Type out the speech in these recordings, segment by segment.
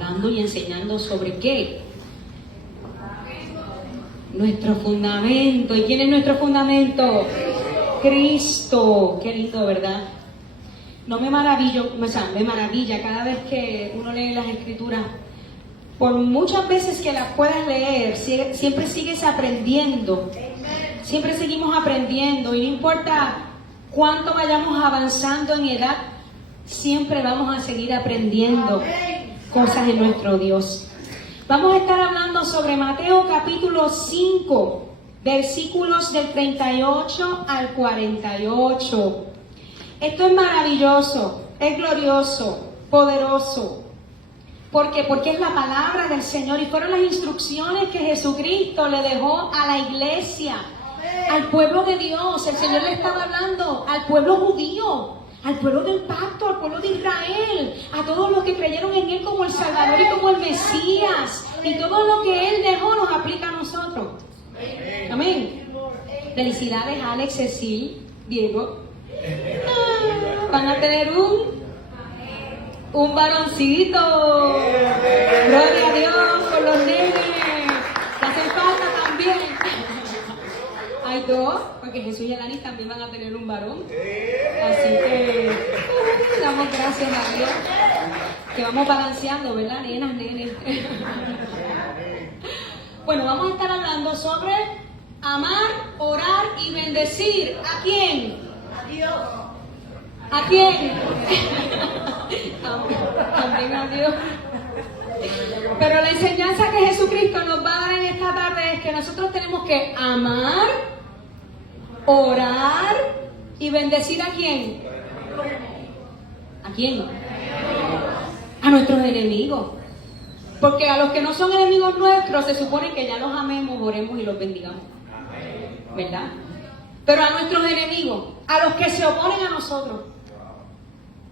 hablando y enseñando sobre ¿qué? Nuestro fundamento. ¿Y quién es nuestro fundamento? Cristo. Qué lindo, ¿verdad? No me maravillo, o sea, me maravilla cada vez que uno lee las Escrituras. Por muchas veces que las puedas leer, siempre sigues aprendiendo. Siempre seguimos aprendiendo. Y no importa cuánto vayamos avanzando en edad, siempre vamos a seguir aprendiendo cosas en nuestro Dios. Vamos a estar hablando sobre Mateo capítulo 5, versículos del 38 al 48. Esto es maravilloso, es glorioso, poderoso. ¿Por qué? Porque es la palabra del Señor y fueron las instrucciones que Jesucristo le dejó a la iglesia, al pueblo de Dios. El Señor le estaba hablando al pueblo judío, al pueblo del pacto, al pueblo de Israel, a todos los que creyeron en Él como el Salvador y como el Mesías. Y todo lo que Él dejó nos aplica a nosotros. Amén. Felicidades, Alex, Cecil, Diego. Van a tener un varoncito. Gloria a Dios por los nenes. Que hacen falta también. Hay dos, porque Jesús y Elani también van a tener un varón. Así que damos gracias a Dios. Que vamos balanceando, ¿verdad, nenas, nenes? Bueno, vamos a estar hablando sobre amar, orar y bendecir. ¿A quién? A Dios. ¿A quién? También a Dios. Pero la enseñanza que Jesucristo nos va a dar en esta tarde es que nosotros tenemos que amar, orar y bendecir. ¿A quién? ¿A quién? A nuestros enemigos. Porque a los que no son enemigos nuestros se supone que ya los amemos, oremos y los bendigamos. ¿Verdad? Pero a nuestros enemigos, a los que se oponen a nosotros,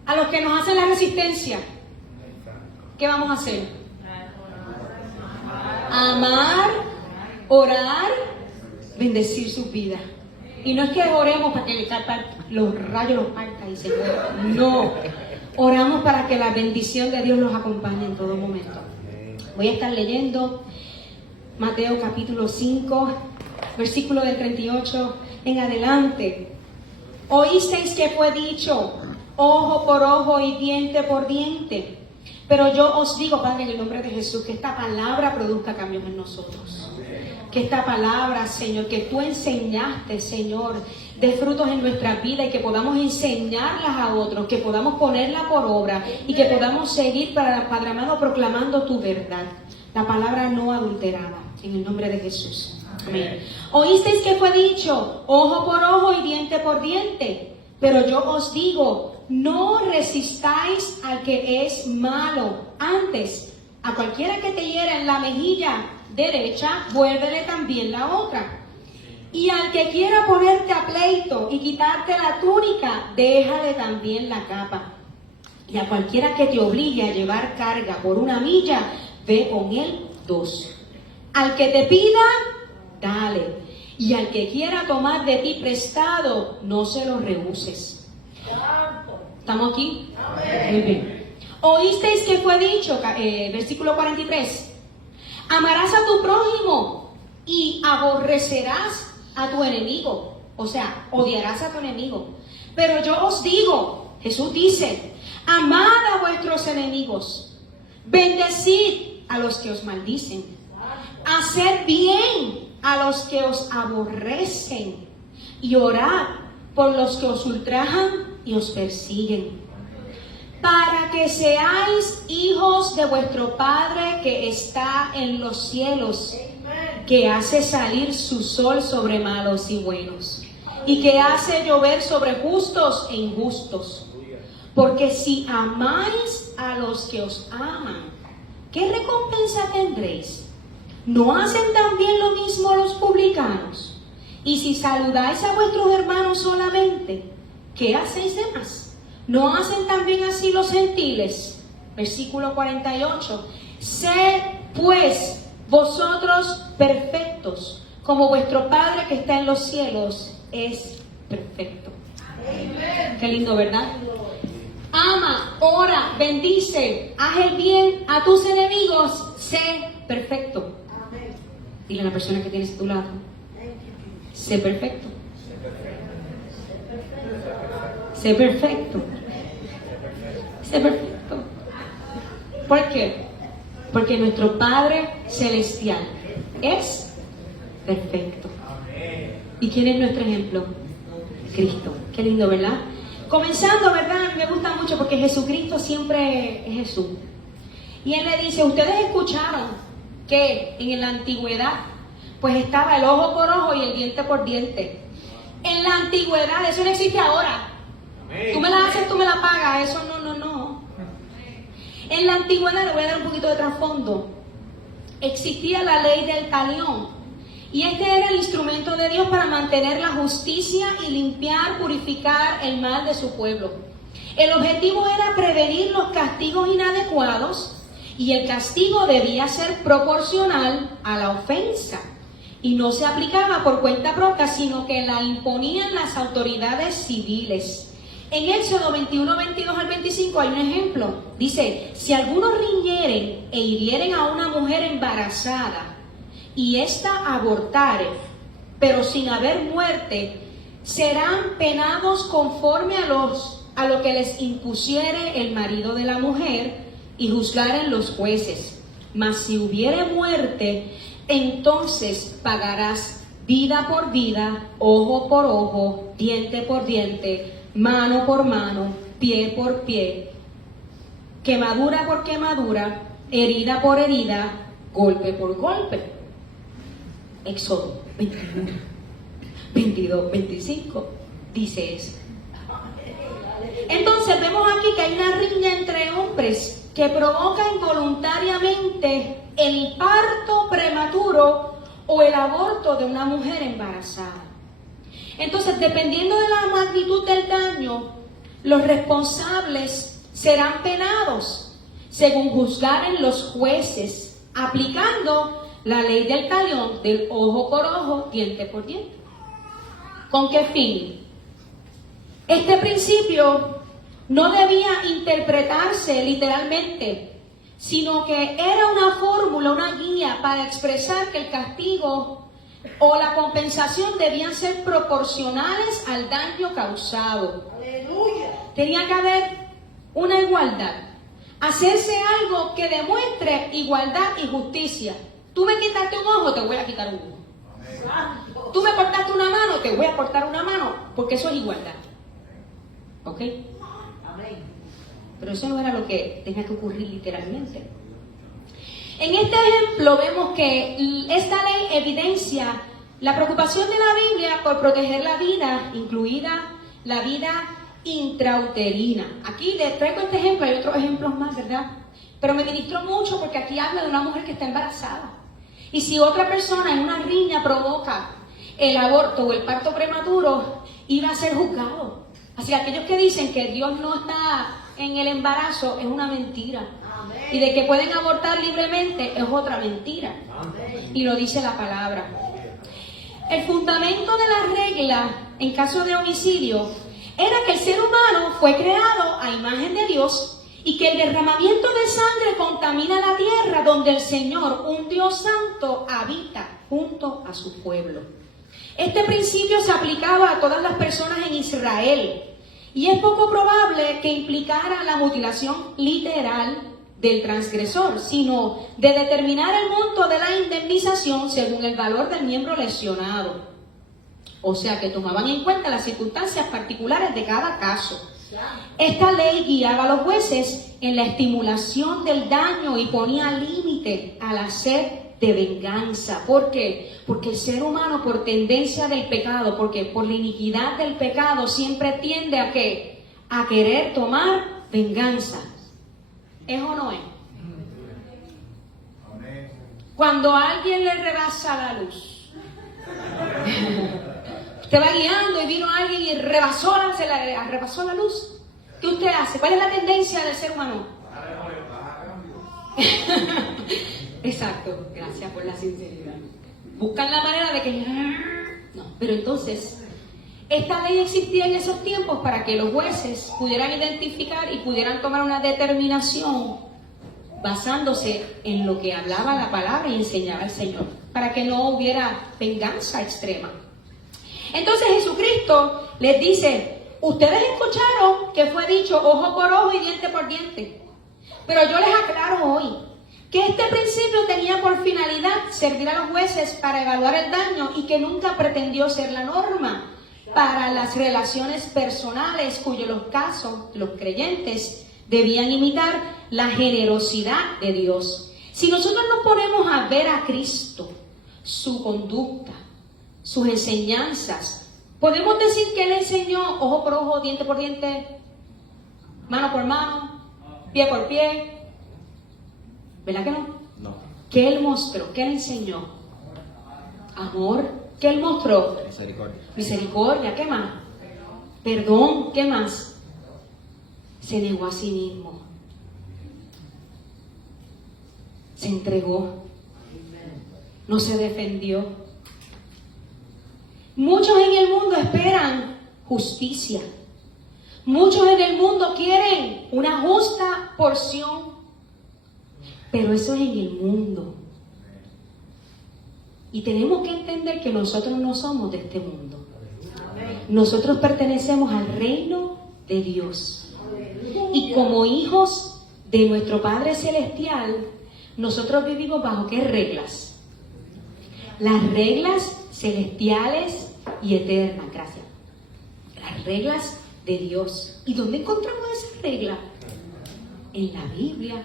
a los que nos hacen la resistencia, ¿qué vamos a hacer? Amar, orar, bendecir sus vidas. Y no es que oremos para que le caigan los rayos, los parta y se mueran. No. Oramos para que la bendición de Dios los acompañe en todo momento. Voy a estar leyendo Mateo capítulo 5, versículo del 38 en adelante. Oísteis que fue dicho, ojo por ojo y diente por diente. Pero yo os digo, Padre, en el nombre de Jesús, que esta palabra produzca cambios en nosotros. Que esta palabra, Señor, que tú enseñaste, Señor, dé frutos en nuestra vida y que podamos enseñarlas a otros, que podamos ponerla por obra y que podamos seguir, Padre amado, proclamando tu verdad. La palabra no adulterada, en el nombre de Jesús. Amén. Oísteis que fue dicho, ojo por ojo y diente por diente. Pero yo os digo, no resistáis al que es malo. Antes, a cualquiera que te hiera en la mejilla derecha, vuélvele también la otra. Y al que quiera ponerte a pleito y quitarte la túnica, déjale también la capa. Y a cualquiera que te obligue a llevar carga por una milla, ve con él 2. Al que te pida, dale. Y al que quiera tomar de ti prestado, no se lo rehuses. ¿Estamos aquí? Muy bien. Oísteis que fue dicho, versículo 43. Amarás a tu prójimo y aborrecerás a tu enemigo. O sea, odiarás a tu enemigo. Pero yo os digo, Jesús dice, amad a vuestros enemigos, bendecid a los que os maldicen, haced bien a los que os aborrecen y orad por los que os ultrajan y os persiguen, para que seáis hijos de vuestro Padre que está en los cielos, que hace salir su sol sobre malos y buenos, y que hace llover sobre justos e injustos. Porque si amáis a los que os aman, ¿qué recompensa tendréis? ¿No hacen también lo mismo los publicanos? Y si saludáis a vuestros hermanos solamente, ¿qué hacéis de más? ¿No hacen también así los gentiles? Versículo 48. Sed pues vosotros perfectos, como vuestro Padre que está en los cielos es perfecto. Qué lindo, ¿verdad? ama, ora, bendice, haz el bien a tus enemigos, sé perfecto. Dile a la persona que tienes a tu lado, sé perfecto. Sé perfecto. Sé perfecto. ¿Por qué? Porque nuestro Padre Celestial es perfecto. ¿Y quién es nuestro ejemplo? Cristo. Qué lindo, ¿verdad? Comenzando, ¿verdad? Me gusta mucho porque Jesucristo siempre es Jesús. Y Él le dice, ustedes escucharon que en la antigüedad pues estaba el ojo por ojo y el diente por diente. En la antigüedad, eso no existe ahora. Tú me la haces, tú me la pagas, eso no. En la antigüedad, le voy a dar un poquito de trasfondo, existía la ley del talión. Y este era el instrumento de Dios para mantener la justicia y limpiar, purificar el mal de su pueblo. El objetivo era prevenir los castigos inadecuados y el castigo debía ser proporcional a la ofensa. Y no se aplicaba por cuenta propia, sino que la imponían las autoridades civiles. En Éxodo 21, 22 al 25 hay un ejemplo. Dice, si algunos riñeren e hirieren a una mujer embarazada y ésta abortare, pero sin haber muerte, serán penados conforme a lo que les impusiere el marido de la mujer y juzgaren los jueces. Mas si hubiere muerte, entonces pagarás vida por vida, ojo por ojo, diente por diente, mano por mano, pie por pie, quemadura por quemadura, herida por herida, golpe por golpe. Éxodo 21, 22, 25 dice eso. Entonces vemos aquí que hay una riña entre hombres que provoca involuntariamente el parto prematuro o el aborto de una mujer embarazada. Entonces, dependiendo de la magnitud del daño, los responsables serán penados según juzgaren los jueces, aplicando la ley del talión, del ojo por ojo, diente por diente. ¿Con qué fin? Este principio no debía interpretarse literalmente, sino que era una fórmula, una guía para expresar que el castigo o la compensación debían ser proporcionales al daño causado. ¡Aleluya! Tenía que haber una igualdad. Hacerse algo que demuestre igualdad y justicia. Tú me quitaste un ojo, te voy a quitar un ojo. Amén. Tú me cortaste una mano, te voy a cortar una mano, porque eso es igualdad. ¿Ok? Amén. Pero eso no era lo que tenía que ocurrir literalmente. En este ejemplo vemos que esta ley evidencia la preocupación de la Biblia por proteger la vida, incluida la vida intrauterina. Aquí les traigo este ejemplo, hay otros ejemplos más, ¿verdad? Pero me ministró mucho porque aquí habla de una mujer que está embarazada. Y si otra persona en una riña provoca el aborto o el parto prematuro, iba a ser juzgado. Así que aquellos que dicen que Dios no está en el embarazo es una mentira. Y de que pueden abortar libremente es otra mentira. Y lo dice la palabra. El fundamento de la regla en caso de homicidio era que el ser humano fue creado a imagen de Dios y que el derramamiento de sangre contamina la tierra donde el Señor, un Dios santo, habita junto a su pueblo. Este principio se aplicaba a todas las personas en Israel y es poco probable que implicara la mutilación literal del transgresor, sino de determinar el monto de la indemnización según el valor del miembro lesionado. O sea que tomaban en cuenta las circunstancias particulares de cada caso. Esta ley guiaba a los jueces en la estimulación del daño y ponía límite a la sed de venganza. ¿Por qué? Porque el ser humano, por tendencia del pecado, porque por la iniquidad del pecado, siempre tiende a ¿qué? A querer tomar venganza. ¿Es o no es? Cuando alguien le rebasa la luz, usted va guiando y vino alguien y rebasó la luz. ¿Qué usted hace? ¿Cuál es la tendencia del ser humano? Exacto, gracias por la sinceridad. Buscan la manera de que... No, pero entonces, Esta ley existía en esos tiempos para que los jueces pudieran identificar y pudieran tomar una determinación basándose en lo que hablaba la palabra y enseñaba el Señor, para que no hubiera venganza extrema. Entonces Jesucristo les dice: ustedes escucharon que fue dicho ojo por ojo y diente por diente, pero yo les aclaro hoy que este principio tenía por finalidad servir a los jueces para evaluar el daño y que nunca pretendió ser la norma para las relaciones personales, cuyos los casos, los creyentes debían imitar la generosidad de Dios. Si nosotros nos ponemos a ver a Cristo, su conducta, sus enseñanzas, podemos decir que Él enseñó ojo por ojo, diente por diente, mano por mano, pie por pie. ¿Verdad que no? No. ¿Qué Él mostró? ¿Qué Él enseñó? Amor. ¿Qué Él mostró? Misericordia. Misericordia. ¿Qué más? Perdón. ¿Qué más? Se negó a sí mismo. Se entregó. No se defendió. Muchos en el mundo esperan justicia. Muchos en el mundo quieren una justa porción. Pero eso es en el mundo. Y tenemos que entender que nosotros no somos de este mundo. Nosotros pertenecemos al reino de Dios. Y como hijos de nuestro Padre Celestial, nosotros vivimos bajo ¿qué reglas? Las reglas celestiales y eternas. Gracias. Las reglas de Dios. ¿Y dónde encontramos esas reglas? En la Biblia.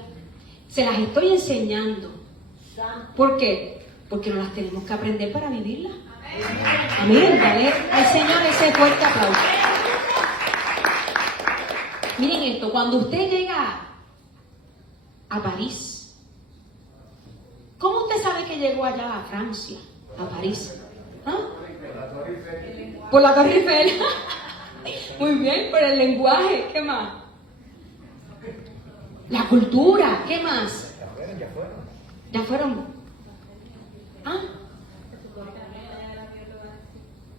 Se las estoy enseñando. ¿Por qué? Porque no las tenemos que aprender para vivirlas. Amén. Dale al Señor ese fuerte aplauso. Miren esto, cuando usted llega a París, ¿cómo usted sabe que llegó allá a Francia, a París? ¿Ah? Por la Torre Eiffel. Muy bien, por el lenguaje. ¿Qué más? La cultura. ¿Qué más? Ya fueron. ¿Ah?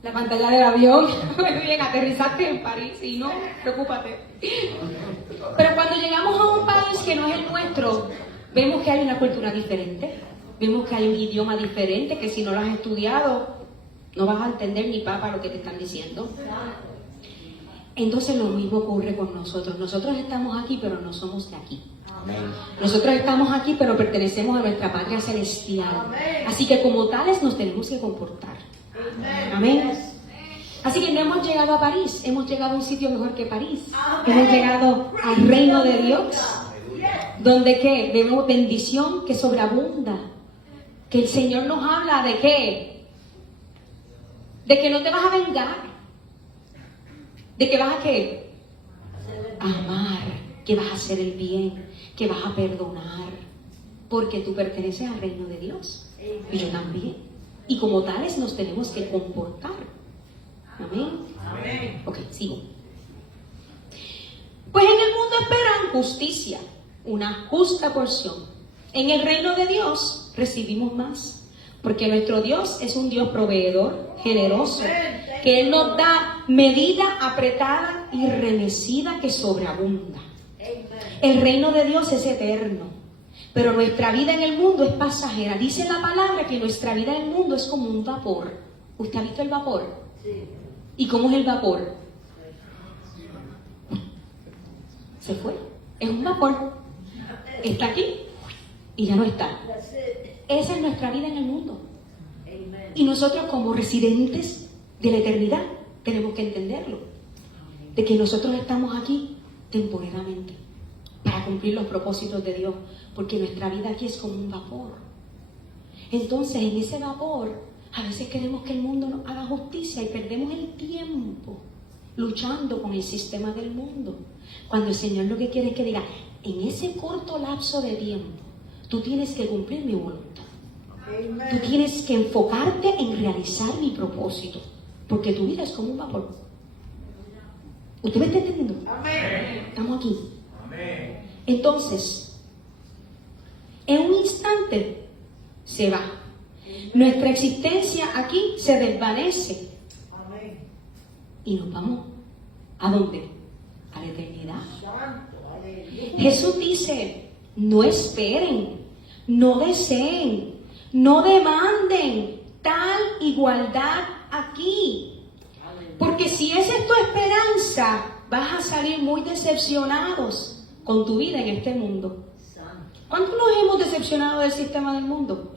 La pantalla del avión. Muy bien, aterrizaste en París y no, preocúpate. Pero cuando llegamos a un país que no es el nuestro, vemos que hay una cultura diferente, vemos que hay un idioma diferente, que si no lo has estudiado, no vas a entender ni papa lo que te están diciendo. Entonces lo mismo ocurre con nosotros. Nosotros estamos aquí, pero no somos de aquí. Nosotros estamos aquí, pero pertenecemos a nuestra patria celestial. Así que como tales nos tenemos que comportar. Amén. Así que no hemos llegado a París, hemos llegado a un sitio mejor que París. Hemos llegado al reino de Dios, donde ¿qué? Vemos bendición que sobreabunda. Que el Señor nos habla de ¿qué? De que no te vas a vengar. De que vas a ¿qué? A amar, que vas a hacer el bien, que vas a perdonar, porque tú perteneces al reino de Dios y yo también, y como tales nos tenemos que comportar. Amén. Amén. Ok, sigo. Pues en el mundo esperan justicia, una justa porción. En el reino de Dios recibimos más, porque nuestro Dios es un Dios proveedor, generoso, que Él nos da medida apretada y remecida que sobreabunda. El reino de Dios es eterno, pero nuestra vida en el mundo es pasajera. Dice la palabra que nuestra vida en el mundo es como un vapor. ¿Usted ha visto el vapor? Sí. ¿Y cómo es el vapor? Se fue. Es un vapor. Está aquí y ya no está. Esa es nuestra vida en el mundo. Y nosotros como residentes de la eternidad tenemos que entenderlo. De que nosotros estamos aquí temporalmente para cumplir los propósitos de Dios, porque nuestra vida aquí es como un vapor. Entonces en ese vapor a veces queremos que el mundo nos haga justicia y perdemos el tiempo luchando con el sistema del mundo, cuando el Señor lo que quiere es que diga: en ese corto lapso de tiempo tú tienes que cumplir mi voluntad. Tú tienes que enfocarte en realizar mi propósito, porque tu vida es como un vapor. ¿Usted me está entendiendo? Amén. Estamos aquí. Amén. Entonces, en un instante se va. Nuestra existencia aquí se desvanece. Amén. y nos vamos. ¿A dónde? A la eternidad. Jesús dice, no esperen, no deseen, no demanden tal igualdad aquí. Porque si esa es tu esperanza, vas a salir muy decepcionados con tu vida en este mundo. ¿Cuántos nos hemos decepcionado del sistema del mundo?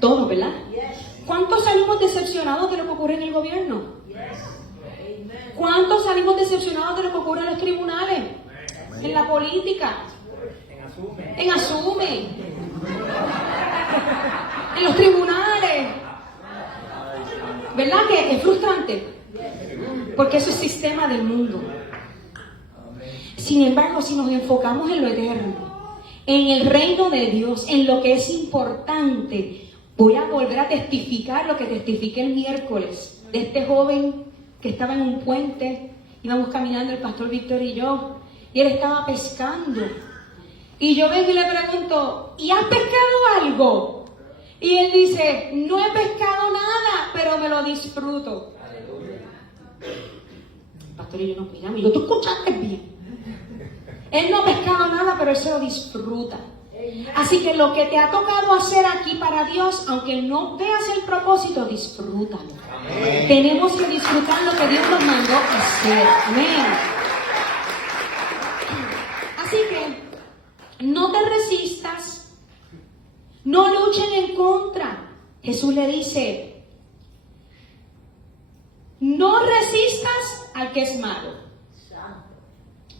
Todos, ¿verdad? ¿Cuántos salimos decepcionados de lo que ocurre en el gobierno? ¿Cuántos salimos decepcionados de lo que ocurre en los tribunales? En la política. En Asume. En los tribunales. ¿Verdad que es frustrante? Porque eso es sistema del mundo. Sin embargo, si nos enfocamos en lo eterno, en el reino de Dios, en lo que es importante, voy a volver a testificar lo que testifiqué el miércoles de este joven que estaba en un puente, íbamos caminando el pastor Víctor y yo, y él estaba pescando. Y yo vengo y le pregunto, ¿y has pescado algo? Y él dice, no he pescado nada, pero me lo disfruto. El pastor y yo nos miramos, y yo, tú escuchaste bien. Él no ha pescado nada, pero él se lo disfruta. Así que lo que te ha tocado hacer aquí para Dios, aunque no veas el propósito, disfrútalo. Amén. Tenemos que disfrutar lo que Dios nos mandó hacer. Amén. Así que no te resistas, no luchen en contra. Jesús le dice, no resistas al que es malo.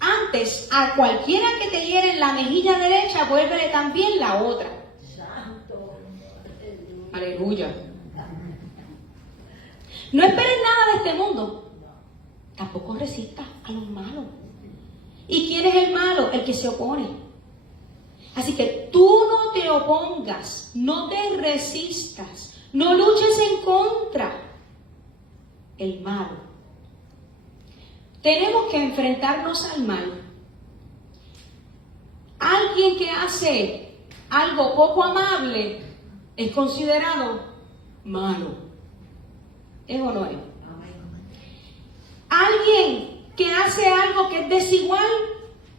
Antes, a cualquiera que te hiere en la mejilla derecha, vuélvele también la otra. Aleluya. No esperes nada de este mundo. Tampoco resistas a los malos. ¿Y quién es el malo? El que se opone. Así que tú no te opongas, no te resistas, no luches en contra el malo. Tenemos que enfrentarnos al mal. Alguien que hace algo poco amable es considerado malo. ¿Es o no es? Alguien que hace algo que es desigual,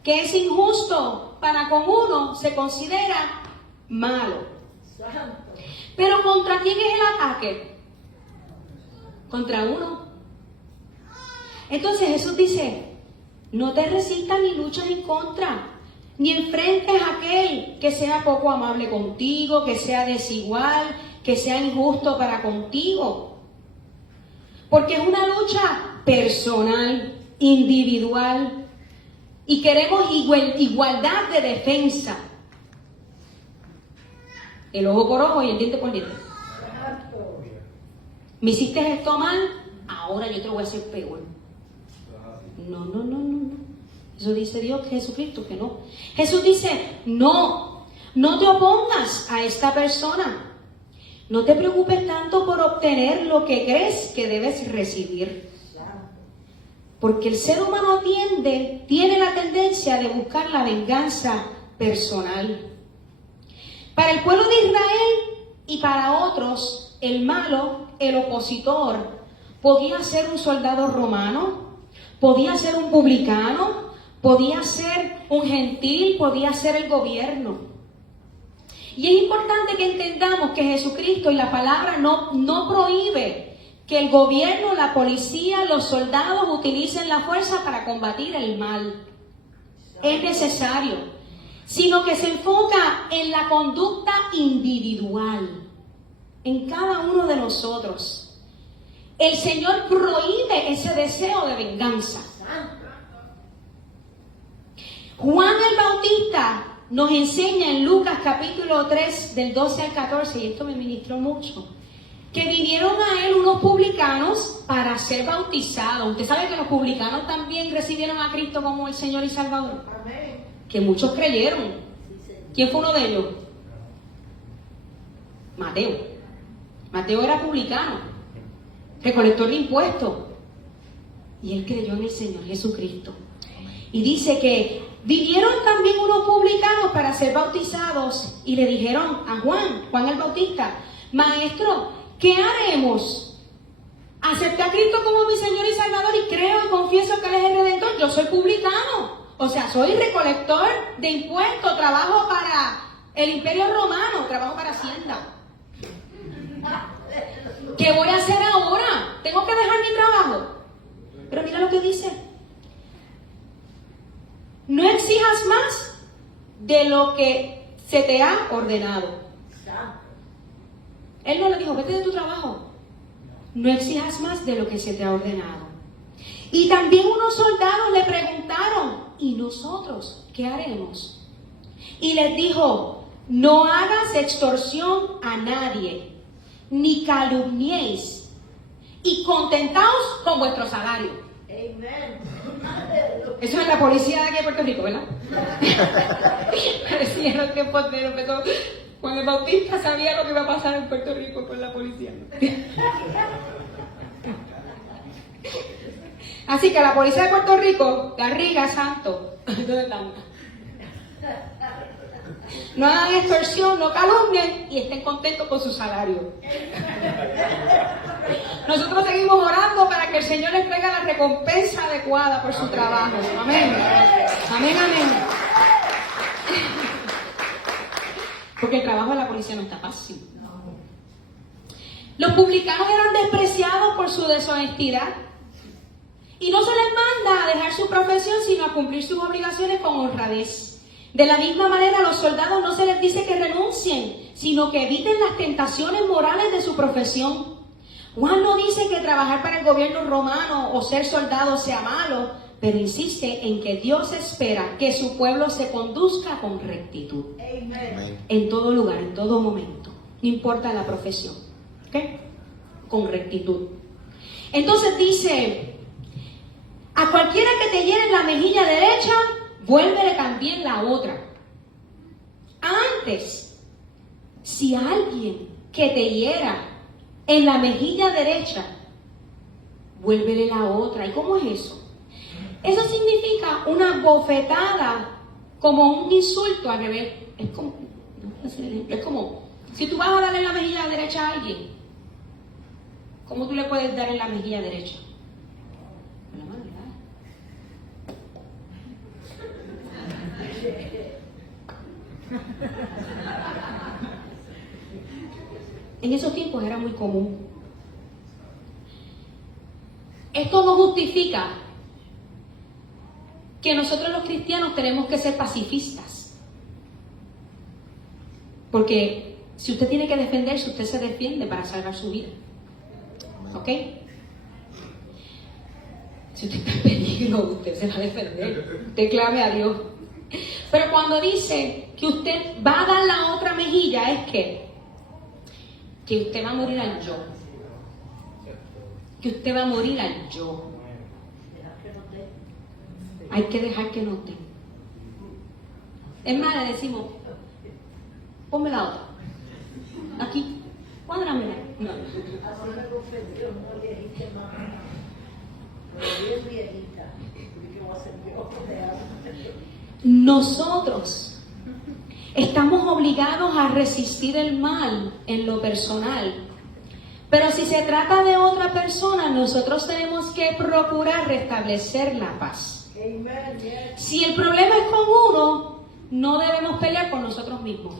que es injusto para con uno, se considera malo. Pero ¿contra quién es el ataque? Contra uno. Entonces Jesús dice, no te resistas ni luches en contra, ni enfrentes a aquel que sea poco amable contigo, que sea desigual, que sea injusto para contigo. Porque es una lucha personal, individual, y queremos igualdad de defensa. El ojo por ojo y el diente por diente. Me hiciste esto mal, ahora yo te lo voy a hacer peor. No. Eso dice Dios, Jesucristo, que no. Jesús dice, no te opongas a esta persona. No te preocupes tanto por obtener lo que crees que debes recibir. Porque el ser humano tiene la tendencia de buscar la venganza personal. Para el pueblo de Israel y para otros, el malo, el opositor, podía ser un soldado romano, podía ser un publicano, podía ser un gentil, podía ser el gobierno. Y es importante que entendamos que Jesucristo y la palabra no prohíbe que el gobierno, la policía, los soldados utilicen la fuerza para combatir el mal. Es necesario, sino que se enfoca en la conducta individual, en cada uno de nosotros. El Señor prohíbe ese deseo de venganza. Juan el Bautista nos enseña en Lucas capítulo 3 del 12 al 14, y esto me ministró mucho, que vinieron a él unos publicanos para ser bautizados. Usted sabe que los publicanos también recibieron a Cristo como el Señor y Salvador. Amén. Que muchos creyeron. ¿Quién fue uno de ellos? Mateo. Mateo era publicano, recolector de impuestos, y él creyó en el Señor Jesucristo. Y dice que vinieron también unos publicanos para ser bautizados y le dijeron a Juan el Bautista, Maestro, ¿qué haremos Acepté a Cristo como mi Señor y Salvador y creo y confieso que Él es el Redentor. Yo soy publicano. O sea, soy recolector de impuestos. Trabajo para el Imperio Romano. Trabajo para Hacienda. ¿Qué voy a hacer ahora? ¿Tengo que dejar mi trabajo? Pero mira lo que dice. No exijas más de lo que se te ha ordenado. Él no le dijo, vete de tu trabajo. No exijas más de lo que se te ha ordenado. Y también unos soldados le preguntaron, ¿y nosotros qué haremos? Y les dijo, no hagas extorsión a nadie, ni calumniéis, y contentaos con vuestro salario. Amen. Eso es la policía de aquí de Puerto Rico, ¿verdad? Parecía los tiempos de los Juan el Bautista sabía lo que iba a pasar en Puerto Rico con la policía. Así que la policía de Puerto Rico, Garriga, Santo, ¿dónde están? No hagan extorsión, no calumnien y estén contentos con su salario. Nosotros seguimos orando para que el Señor les traiga la recompensa adecuada por su trabajo. Amén. Amén, amén. Porque el trabajo de la policía no está fácil. Los publicanos eran despreciados por su deshonestidad. Y no se les manda a dejar su profesión, sino a cumplir sus obligaciones con honradez. De la misma manera, a los soldados no se les dice que renuncien, sino que eviten las tentaciones morales de su profesión. Juan no dice que trabajar para el gobierno romano o ser soldado sea malo, pero insiste en que Dios espera que su pueblo se conduzca con rectitud. Amen. En todo lugar, en todo momento, no importa la profesión, ¿ok? Con rectitud. Entonces dice, a cualquiera que te hiere en la mejilla derecha, vuélvele también la otra. Antes, si alguien que te hiera en la mejilla derecha, vuélvele la otra. ¿Y cómo es eso? Eso significa una bofetada, como un insulto al revés. Es como, si tú vas a darle en la mejilla derecha a alguien, ¿cómo tú le puedes dar en la mejilla derecha? Con la mano, ¿verdad? En esos tiempos era muy común. Esto no justifica que nosotros los cristianos tenemos que ser pacifistas. Porque si usted tiene que defenderse, usted se defiende para salvar su vida. ¿Ok? Si usted está en peligro, usted se va a defender. Usted clame a Dios. Pero cuando dice que usted va a dar la otra mejilla, es que usted va a morir al yo. Que usted va a morir al yo. Hay que dejar que noten. Es más, le decimos, ponme la otra. Aquí, cuádramela. No. Nosotros estamos obligados a resistir el mal en lo personal. Pero si se trata de otra persona, nosotros tenemos que procurar restablecer la paz. Si el problema es con uno, no debemos pelear con nosotros mismos.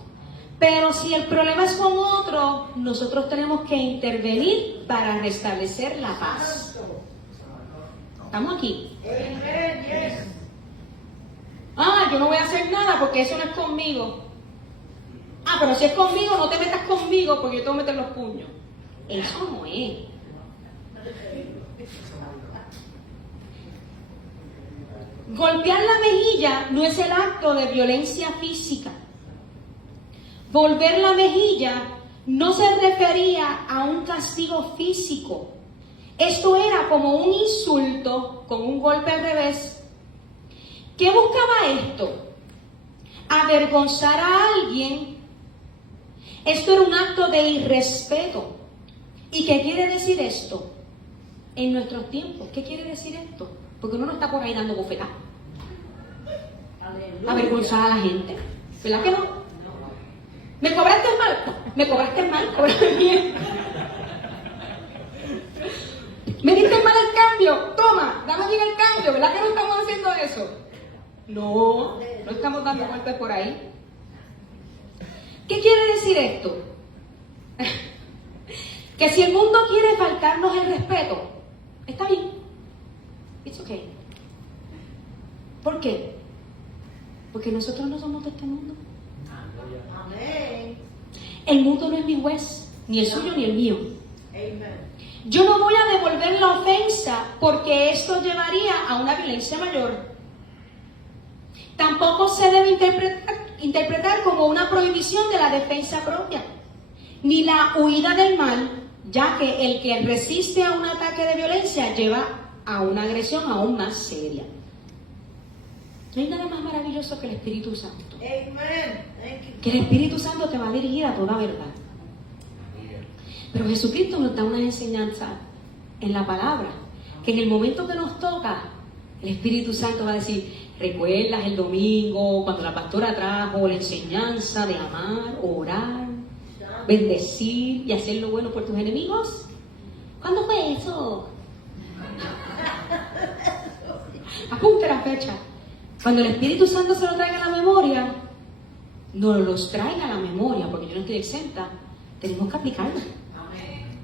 Pero si el problema es con otro, nosotros tenemos que intervenir para restablecer la paz. ¿Estamos aquí? Yo no voy a hacer nada porque eso no es conmigo. Pero si es conmigo, no te metas conmigo porque yo te voy a meter los puños. Eso no es. Golpear la mejilla no es el acto de violencia física. Volver la mejilla no se refería a un castigo físico. Esto era como un insulto con un golpe al revés. ¿Qué buscaba esto? Avergonzar a alguien. Esto era un acto de irrespeto. ¿Y qué quiere decir esto? En nuestros tiempos, ¿qué quiere decir esto? Porque uno no está por ahí dando bofetadas. Avergonzar a la gente. ¿Verdad que no? ¿Me cobraste mal? Me cobraste mal, cóbrame bien. dame bien el cambio, ¿verdad que no estamos haciendo eso? No, no estamos dando vueltas por ahí. ¿Qué quiere decir esto? Que si el mundo quiere faltarnos el respeto, está bien. It's okay. ¿Por qué? Porque nosotros no somos de este mundo. Amén. El mundo no es mi juez, ni el suyo ni el mío. Amen. Yo no voy a devolver la ofensa porque esto llevaría a una violencia mayor. Tampoco se debe interpretar como una prohibición de la defensa propia, ni la huida del mal, ya que el que resiste a un ataque de violencia lleva a una agresión aún más seria. No hay nada más maravilloso que el Espíritu Santo. Amen. Thank you. Que el Espíritu Santo te va a dirigir a toda verdad. Pero Jesucristo nos da una enseñanza en la palabra, que en el momento que nos toca, el Espíritu Santo va a decir, ¿recuerdas el domingo cuando la pastora trajo la enseñanza de amar, orar, bendecir y hacer lo bueno por tus enemigos? ¿Cuándo fue eso? Apunte la fecha. Cuando el Espíritu Santo se lo traiga a la memoria, nos los traiga a la memoria, porque yo no estoy exenta, tenemos que aplicarlo.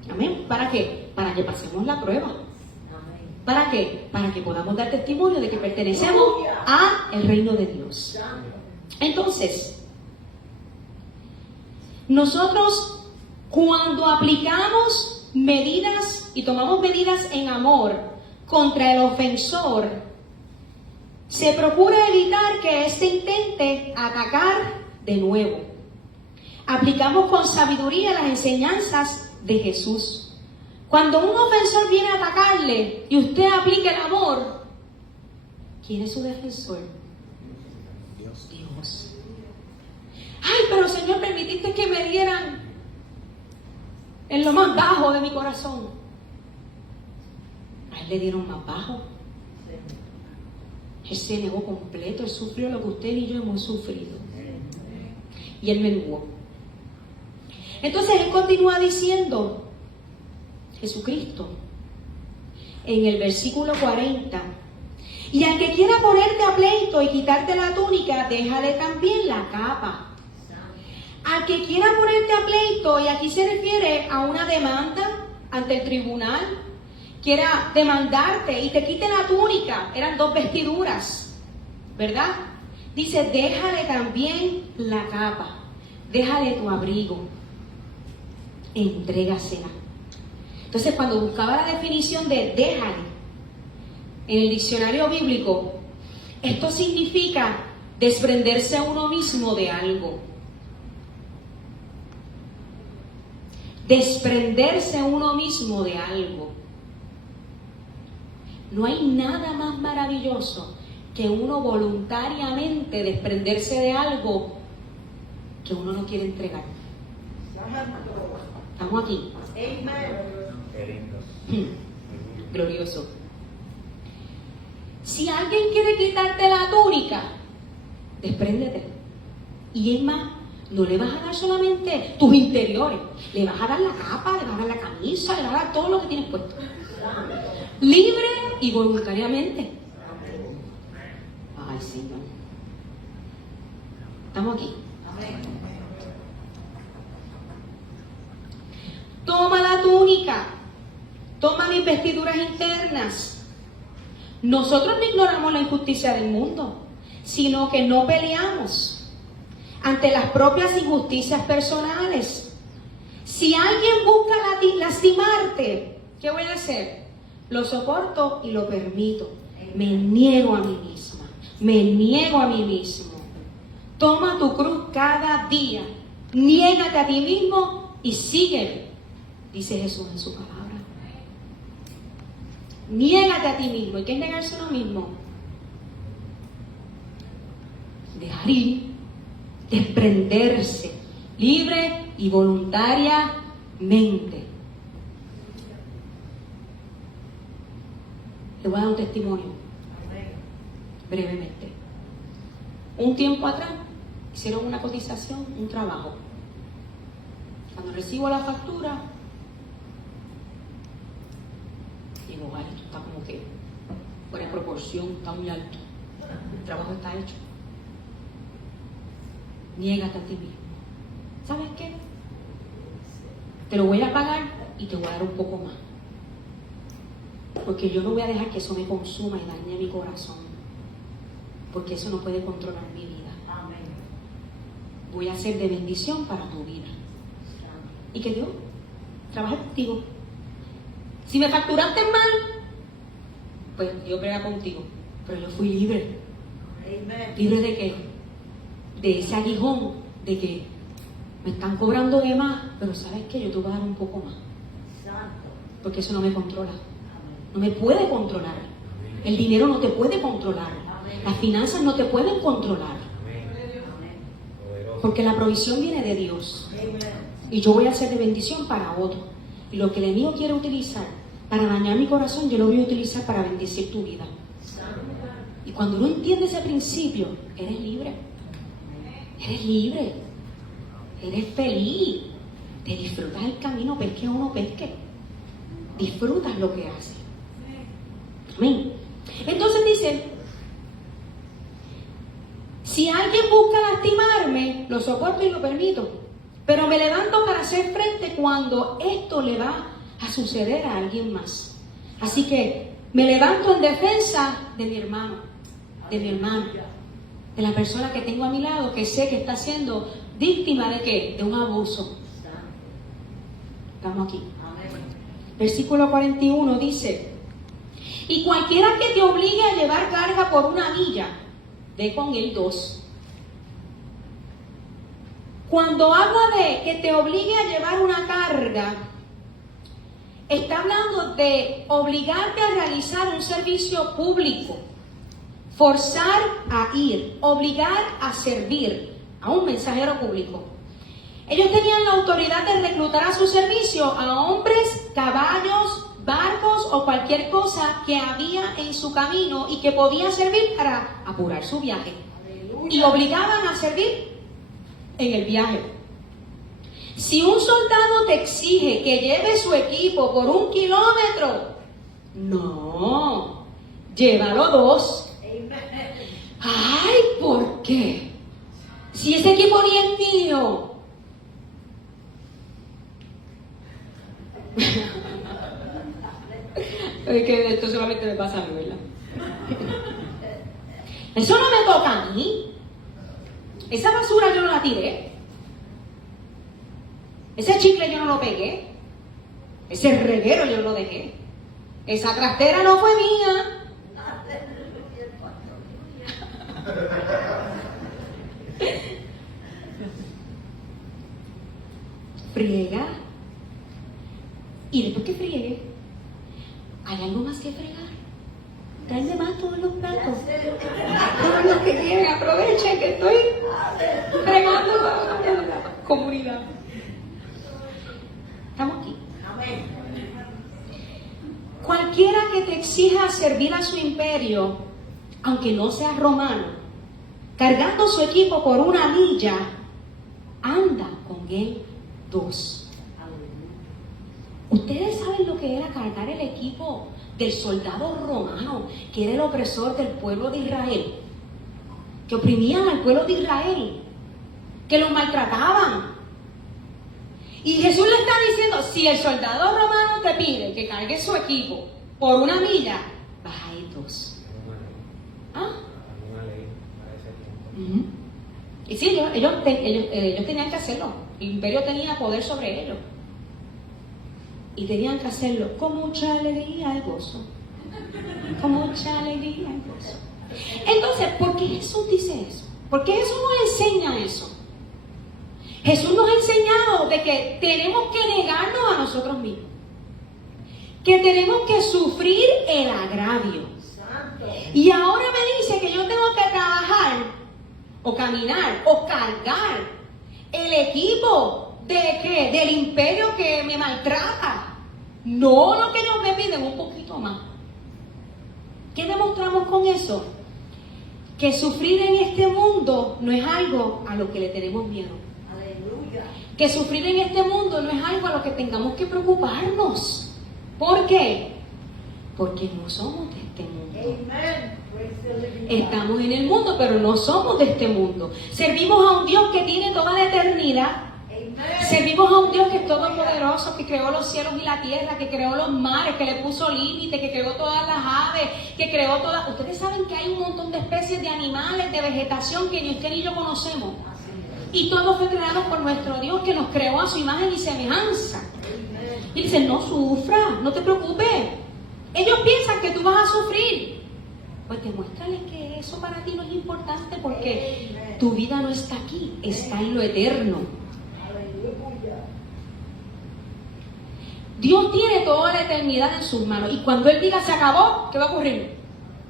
Amén. ¿Para qué? Para que pasemos la prueba. ¿Para qué? Para que podamos dar testimonio de que pertenecemos a el reino de Dios. Entonces, nosotros cuando aplicamos medidas y tomamos medidas en amor contra el ofensor, se procura evitar que éste intente atacar de nuevo. Aplicamos con sabiduría las enseñanzas de Jesús. Cuando un ofensor viene a atacarle y usted aplica el amor, ¿quién es su defensor? Dios. Ay, pero Señor, permitiste que me dieran en lo más bajo de mi corazón. A él le dieron más bajo. Él se negó completo, él sufrió lo que usted y yo hemos sufrido. Y él menguó. Entonces él continúa diciendo, Jesucristo, en el versículo 40, y al que quiera ponerte a pleito y quitarte la túnica, déjale también la capa. Al que quiera ponerte a pleito, y aquí se refiere a una demanda ante el tribunal, quiera demandarte y te quite la túnica, eran 2 vestiduras, ¿verdad? Dice, déjale también la capa, déjale tu abrigo, entrégasela. Entonces, cuando buscaba la definición de déjale en el diccionario bíblico, esto significa desprenderse a uno mismo de algo. Desprenderse a uno mismo de algo. No hay nada más maravilloso que uno voluntariamente desprenderse de algo que uno no quiere entregar. Estamos aquí. Glorioso. Si alguien quiere quitarte la túnica, despréndete. Y es más, no le vas a dar solamente tus interiores, le vas a dar la capa, le vas a dar la camisa, le vas a dar todo lo que tienes puesto. Libre y voluntariamente. Ay, Señor. Estamos aquí. Toma la túnica, toma mis vestiduras internas. Nosotros no ignoramos la injusticia del mundo, sino que no peleamos ante las propias injusticias personales. Si alguien busca lastimarte, ¿qué voy a hacer? Lo soporto y lo permito. Me niego a mí misma, me niego a mí mismo. Toma tu cruz cada día, niégate a ti mismo y sígueme, dice Jesús en su palabra. Niégate a ti mismo. ¿Y qué es negarse a uno mismo? Dejar ir, desprenderse, libre y voluntariamente. Te voy a dar un testimonio, brevemente. Un tiempo atrás hicieron una cotización, un trabajo. Cuando recibo la factura, digo, vale, esto está como que fuera de proporción, está muy alto. El trabajo está hecho. Niégate a ti mismo. ¿Sabes qué? Te lo voy a pagar y te voy a dar un poco más. Porque yo no voy a dejar que eso me consuma y dañe mi corazón. Porque eso no puede controlar mi vida. Amén. Voy a ser de bendición para tu vida. Y que Dios trabaje contigo. Si me facturaste mal, pues Dios brega contigo. Pero yo fui libre. Amen. ¿Libre de qué? De ese aguijón, de que me están cobrando de más, pero ¿sabes qué? Yo te voy a dar un poco más. Santo. Porque eso no me controla. Amén. No me puede controlar. El dinero no te puede controlar. Las finanzas no te pueden controlar. Amén. Porque la provisión viene de Dios. Amen. Y yo voy a ser de bendición para otro. Y lo que el enemigo quiere utilizar para dañar mi corazón, yo lo voy a utilizar para bendecir tu vida. Santo. Y cuando uno entiende ese principio, eres libre. Eres libre. Eres feliz. Te disfrutas el camino, pesque o no pesque. Disfrutas lo que haces. Amén. Entonces dice, si alguien busca lastimarme, lo soporto y lo permito. Pero me levanto para hacer frente cuando esto le va a suceder a alguien más. Así que me levanto en defensa de mi hermano, de mi hermana, de la persona que tengo a mi lado, que sé que está siendo víctima de ¿qué? De un abuso. Estamos aquí. Amén. Versículo 41 dice, y cualquiera que te obligue a llevar carga por una milla, ve con él 2. Cuando habla de que te obligue a llevar una carga, está hablando de obligarte a realizar un servicio público, forzar a ir, obligar a servir a un mensajero público. Ellos tenían la autoridad de reclutar a su servicio a hombres, caballos, barcos o cualquier cosa que había en su camino y que podía servir para apurar su viaje. Y obligaban a servir en el viaje. Si un soldado te exige que lleve su equipo por 1 kilómetro, no, llévalo 2. Amen. Ay, ¿por qué? Si ese equipo ni es mío. Es que esto solamente me pasa a mí, ¿verdad? Eso no me toca a mí. Esa basura yo no la tiré. Ese chicle yo no lo pegué. Ese reguero yo no lo dejé. Esa trastera no fue mía. Friega. Y después que friegue, ¿hay algo más que fregar? Traen de más todos los platos. Todos los que quieren, aprovechen que estoy fregando toda la comunidad. Estamos aquí. Amén. Cualquiera que te exija servir a su imperio, aunque no sea romano, cargando su equipo por 1 milla, anda con él 2. Ustedes saben lo que era cargar el equipo del soldado romano, que era el opresor del pueblo de Israel, que oprimían al pueblo de Israel, que los maltrataban. Y Jesús le está diciendo, si el soldado romano te pide que cargue su equipo por 1 milla, vas a ir 2. ¿Ah? Uh-huh. Y sí, ellos tenían que hacerlo. El imperio tenía poder sobre ellos. Y tenían que hacerlo con mucha alegría y gozo. Con mucha alegría y gozo. Entonces, ¿por qué Jesús dice eso? ¿Por qué Jesús nos enseña eso? Jesús nos ha enseñado de que tenemos que negarnos a nosotros mismos. Que tenemos que sufrir el agravio. Santo. Y ahora me dice que yo tengo que trabajar, o caminar, o cargar el equipo ¿de qué? Del imperio que me maltrata. No lo que ellos me piden, un poquito más. ¿Qué demostramos con eso? Que sufrir en este mundo no es algo a lo que le tenemos miedo. Aleluya. Que sufrir en este mundo no es algo a lo que tengamos que preocuparnos. ¿Por qué? porque no somos de este mundo. Amen. Praise the living God. Estamos en el mundo, pero no somos de este mundo. Servimos a un Dios que tiene toda la eternidad. Amen. Servimos a un Dios que es todopoderoso, que creó los cielos y la tierra, que creó los mares, que le puso límites, que creó todas las aves, que creó todas... Ustedes saben que hay un montón de especies de animales, de vegetación que ni usted ni yo conocemos. Y todo fue creado por nuestro Dios, que nos creó a su imagen y semejanza. Y dice, no sufra, no te preocupes. Ellos piensan que tú vas a sufrir. Pues demuéstrales que eso para ti no es importante, porque tu vida no está aquí, está en lo eterno. Aleluya. Dios tiene toda la eternidad en sus manos. Y cuando Él diga se acabó, ¿qué va a ocurrir?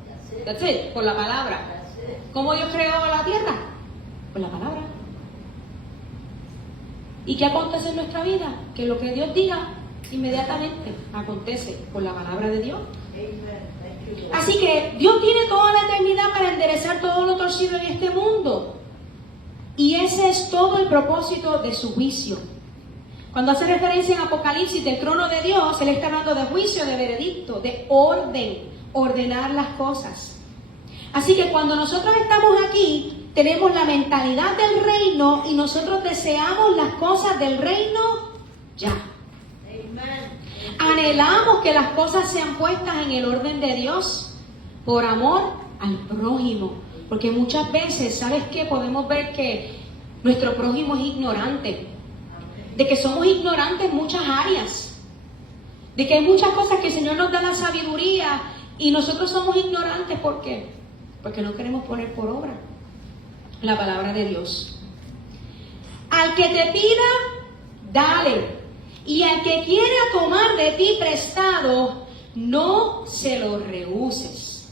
That's it. That's it, por la palabra. That's it. ¿Cómo Dios creó la tierra? Por la palabra. ¿Y qué acontece en nuestra vida? Que lo que Dios diga, inmediatamente acontece por la palabra de Dior. Amen. Thank you, Lord. Así que Dios tiene toda la eternidad para enderezar todo lo torcido en este mundo. Y ese es todo el propósito de su juicio. Cuando hace referencia en Apocalipsis del trono de Dios, Él está hablando de juicio, de veredicto, de orden, ordenar las cosas. Así que cuando nosotros estamos aquí, tenemos la mentalidad del reino y nosotros deseamos las cosas del reino ya. Amen. Anhelamos que las cosas sean puestas en el orden de Dios por amor al prójimo. Porque muchas veces, ¿sabes qué? Podemos ver que nuestro prójimo es ignorante. De que somos ignorantes en muchas áreas. De que hay muchas cosas que el Señor nos da la sabiduría y nosotros somos ignorantes. ¿Por qué? Porque no queremos poner por obra la palabra de Dios. Al que te pida, dale. Y al que quiera tomar de ti prestado, no se lo rehuses.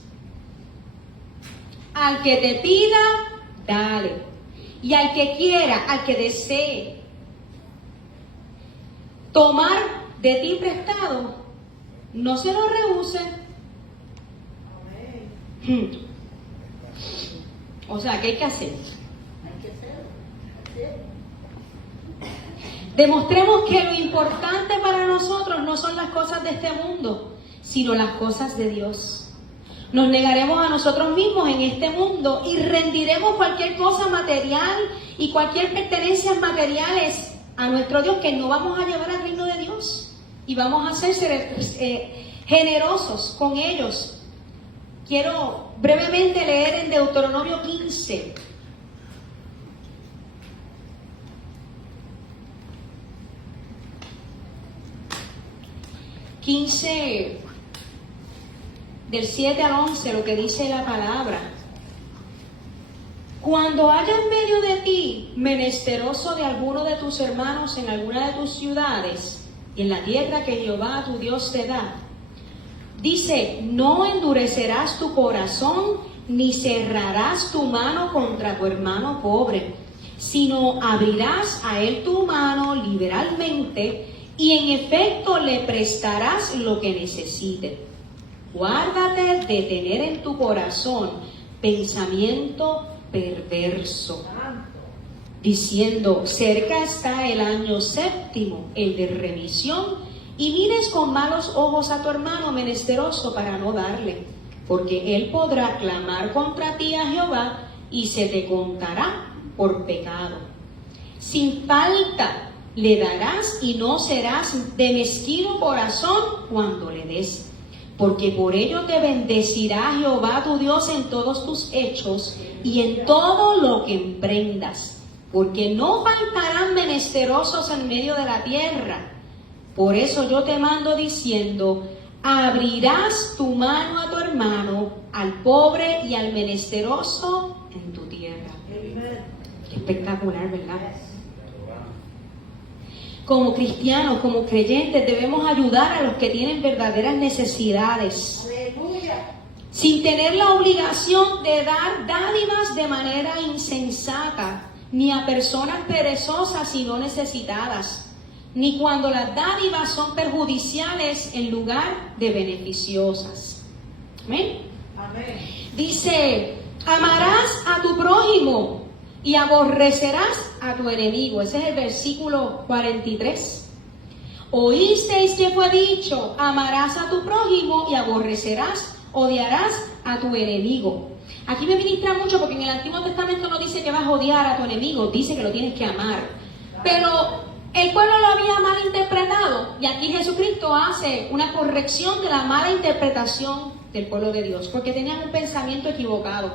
Al que te pida, dale. Y al que quiera, al que desee tomar de ti prestado, no se lo rehúse. Amen. O sea, ¿qué hay que hacer? Hay que hacerlo. That's it. Demostremos que lo importante para nosotros no son las cosas de este mundo, sino las cosas de Dios. Nos negaremos a nosotros mismos en este mundo y rendiremos cualquier cosa material y cualquier pertenencia materiales a nuestro Dios, que no vamos a llevar al reino de Dios. Y vamos a ser generosos con ellos. Quiero brevemente leer en Deuteronomio 15. Del 7 al 11, lo que dice la palabra. Cuando haya en medio de ti menesteroso de alguno de tus hermanos en alguna de tus ciudades, y en la tierra que Jehová tu Dios te da, dice, no endurecerás tu corazón, ni cerrarás tu mano contra tu hermano pobre, sino abrirás a él tu mano liberalmente, y en efecto le prestarás lo que necesite. Guárdate de tener en tu corazón pensamiento perverso, Santo. diciendo, cerca está el año séptimo, el de remisión, y mires con malos ojos a tu hermano menesteroso para no darle, porque él podrá clamar contra ti a Jehová y se te contará por pecado. Sin falta le darás y no serás de mezquino corazón cuando le des, porque por ello te bendecirá Jehová tu Dios en todos tus hechos y en todo lo que emprendas, porque no faltarán menesterosos en medio de la tierra. Por eso yo te mando diciendo, abrirás tu mano a tu hermano, al pobre y al menesteroso en tu tierra. Amen. Qué espectacular, ¿verdad? Yes. Como cristianos, como creyentes, debemos ayudar a los que tienen verdaderas necesidades, Aleluya. sin tener la obligación de dar dádivas de manera insensata, ni a personas perezosas y no necesitadas, ni cuando las dádivas son perjudiciales en lugar de beneficiosas. ¿Amén? Amén. Dice, amarás a tu prójimo y aborrecerás a tu enemigo. Ese es el versículo 43. Oísteis que fue dicho, amarás a tu prójimo y aborrecerás, odiarás a tu enemigo. Aquí me ministra mucho porque en el Antiguo Testamento no dice que vas a odiar a tu enemigo, dice que lo tienes que amar. Pero el pueblo lo había malinterpretado y aquí Jesucristo hace una corrección de la mala interpretación del pueblo de Dios, porque tenían un pensamiento equivocado.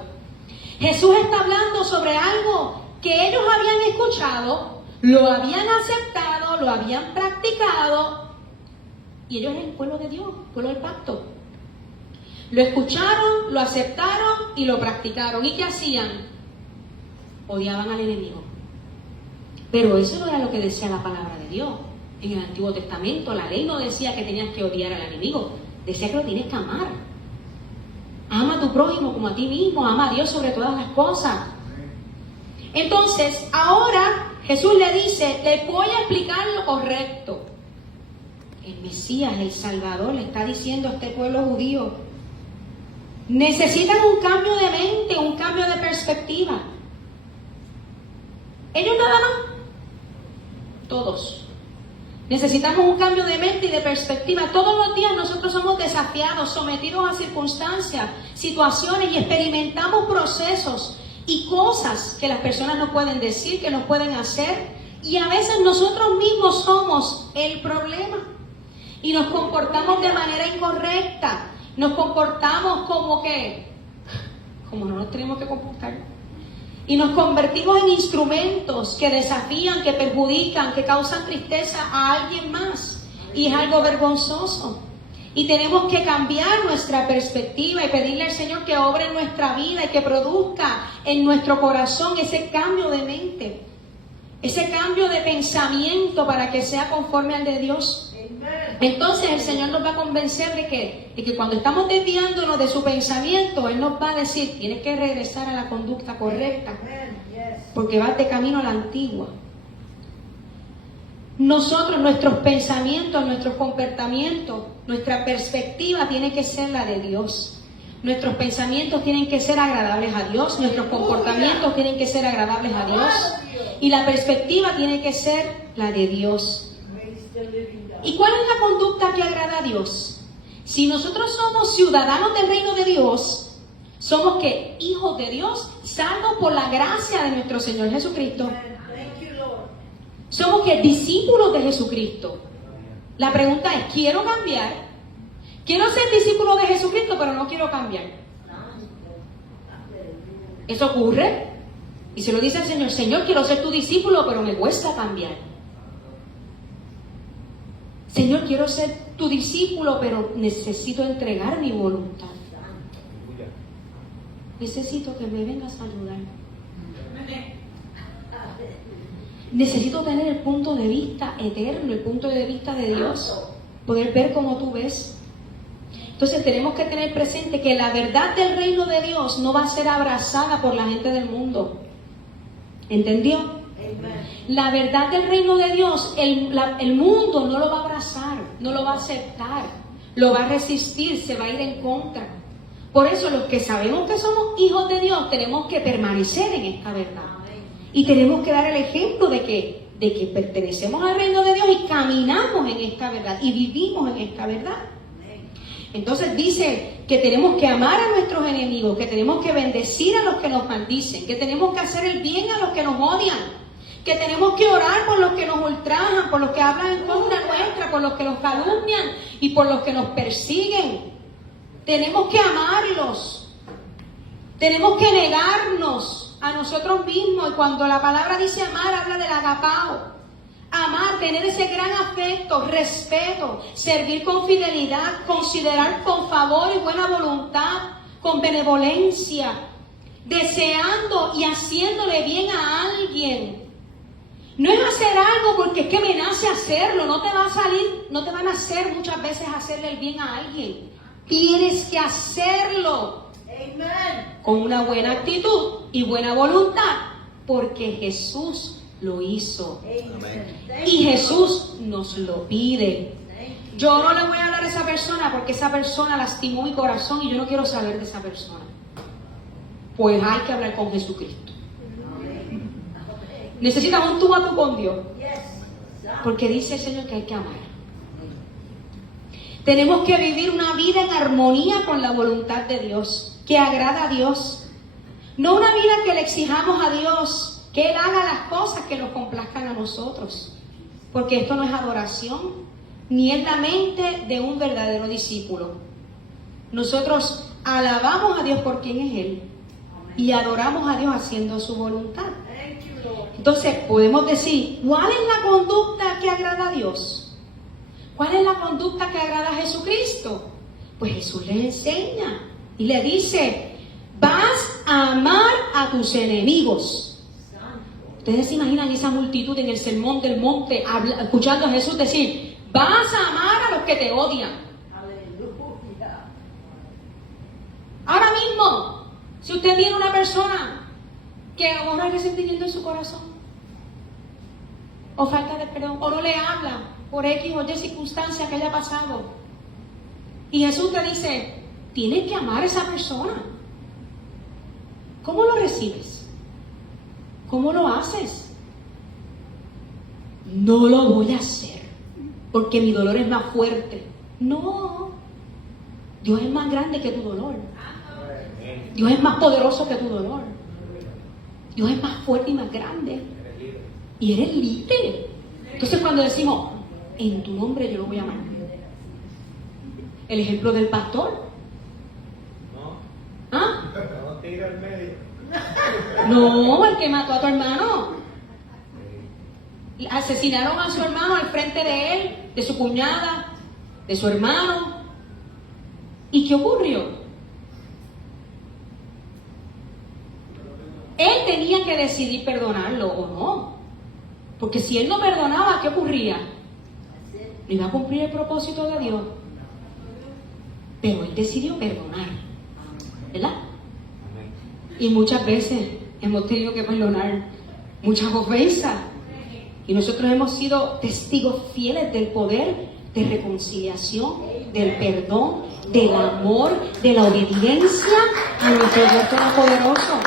Jesús está hablando sobre algo que ellos habían escuchado, lo habían aceptado, lo habían practicado, y ellos eran el pueblo de Dios, el pueblo del pacto. Lo escucharon, lo aceptaron y lo practicaron. ¿Y qué hacían? Odiaban al enemigo. Pero eso no era lo que decía la palabra de Dios. En el Antiguo Testamento la ley no decía que tenías que odiar al enemigo, decía que lo tienes que amar. Ama a tu prójimo como a ti mismo, ama a Dios sobre todas las cosas. Entonces, ahora Jesús le dice, te voy a explicar lo correcto. El Mesías, el Salvador, le está diciendo a este pueblo judío, necesitan un cambio de mente, un cambio de perspectiva. Ellos nada más, todos. Necesitamos un cambio de mente y de perspectiva. Todos los días nosotros somos desafiados, sometidos a circunstancias, situaciones y experimentamos procesos y cosas que las personas no pueden decir, que no pueden hacer. Y a veces nosotros mismos somos el problema. Y nos comportamos de manera incorrecta. Nos comportamos como no nos tenemos que comportar. Y nos convertimos en instrumentos que desafían, que perjudican, que causan tristeza a alguien más. Y es algo vergonzoso. Y tenemos que cambiar nuestra perspectiva y pedirle al Señor que obre en nuestra vida y que produzca en nuestro corazón ese cambio de mente, ese cambio de pensamiento para que sea conforme al de Dios. Entonces el Señor nos va a convencer de que cuando estamos desviándonos de su pensamiento, Él nos va a decir, tienes que regresar a la conducta correcta, porque vas de camino a la antigua. Nosotros, nuestros pensamientos, nuestros comportamientos, nuestra perspectiva tiene que ser la de Dios. Nuestros pensamientos tienen que ser agradables a Dios, nuestros comportamientos tienen que ser agradables a Dios, y la perspectiva tiene que ser la de Dios. ¿Y cuál es la conducta que agrada a Dios? Si nosotros somos ciudadanos del reino de Dios, somos ¿qué? Hijos de Dios, salvos por la gracia de nuestro Señor Jesucristo. Somos ¿qué? Discípulos de Jesucristo. La pregunta es, ¿quiero cambiar? Quiero ser discípulo de Jesucristo, pero no quiero cambiar. Eso ocurre. Y se lo dice al Señor, Señor, quiero ser tu discípulo, pero me cuesta cambiar. Señor, quiero ser tu discípulo, pero necesito entregar mi voluntad. Necesito que me vengas a ayudar. Necesito tener el punto de vista eterno, el punto de vista de Dios, poder ver como tú ves. Entonces tenemos que tener presente que la verdad del reino de Dios no va a ser abrazada por la gente del mundo. ¿Entendió? La verdad del reino de Dios, el mundo no lo va a abrazar, no lo va a aceptar, lo va a resistir, se va a ir en contra. Por eso los que sabemos que somos hijos de Dios tenemos que permanecer en esta verdad. Y tenemos que dar el ejemplo de que pertenecemos al reino de Dios y caminamos en esta verdad y vivimos en esta verdad. Entonces dice que tenemos que amar a nuestros enemigos, que tenemos que bendecir a los que nos maldicen, que tenemos que hacer el bien a los que nos odian, que tenemos que orar por los que nos ultrajan, por los que hablan en contra nuestra, por los que nos calumnian y por los que nos persiguen. Tenemos que amarlos, tenemos que negarnos a nosotros mismos. Y cuando la palabra dice amar, habla del agapao. Amar, tener ese gran afecto, respeto, servir con fidelidad, considerar con favor y buena voluntad, con benevolencia, deseando y haciéndole bien a alguien. No es hacer algo porque es que me nace hacerlo, no te va a salir, no te van a hacer muchas veces hacerle el bien a alguien. Tienes que hacerlo con una buena actitud y buena voluntad, porque Jesús lo hizo. Y Jesús nos lo pide. Yo no le voy a hablar a esa persona porque esa persona lastimó mi corazón y yo no quiero saber de esa persona. Pues hay que hablar con Jesucristo. Necesitas un tú a tú con Dios. Porque dice el Señor que hay que amar. Tenemos que vivir una vida en armonía con la voluntad de Dios, que agrada a Dios. No una vida que le exijamos a Dios que Él haga las cosas que nos complazcan a nosotros. Porque esto no es adoración, ni es la mente de un verdadero discípulo. Nosotros alabamos a Dios por quien es Él y adoramos a Dios haciendo su voluntad. Entonces podemos decir, ¿cuál es la conducta que agrada a Dios? ¿Cuál es la conducta que agrada a Jesucristo? Pues Jesús les enseña y le dice, vas a amar a tus enemigos. Ustedes se imaginan esa multitud en el sermón del monte escuchando a Jesús decir, vas a amar a los que te odian. Aleluya. Ahora mismo, si usted tiene una persona que a lo mejor hay resentimiento en su corazón, o falta de perdón, o no le habla por X o Y circunstancia que haya pasado, y Jesús te dice, tienes que amar a esa persona. ¿Cómo lo recibes? ¿Cómo lo haces? No lo voy a hacer porque mi dolor es más fuerte. No, Dios es más grande que tu dolor. Dios es más poderoso que tu dolor. Dios es más fuerte y más grande. Y eres libre. Entonces cuando decimos, en tu nombre yo lo voy a amar. El ejemplo del pastor. ¿Ah? No tira al medio. No, el que mató a tu hermano. Asesinaron a su hermano al frente de él, de su cuñada, de su hermano. ¿Y qué ocurrió? Él tenía que decidir perdonarlo o no. Porque si él no perdonaba, ¿qué ocurría? No iba a cumplir el propósito de Dios. Pero él decidió perdonar. ¿Verdad? Y muchas veces hemos tenido que perdonar muchas ofensas. Y nosotros hemos sido testigos fieles del poder de reconciliación, del perdón, del amor, de la obediencia a nuestro Dios Todopoderoso.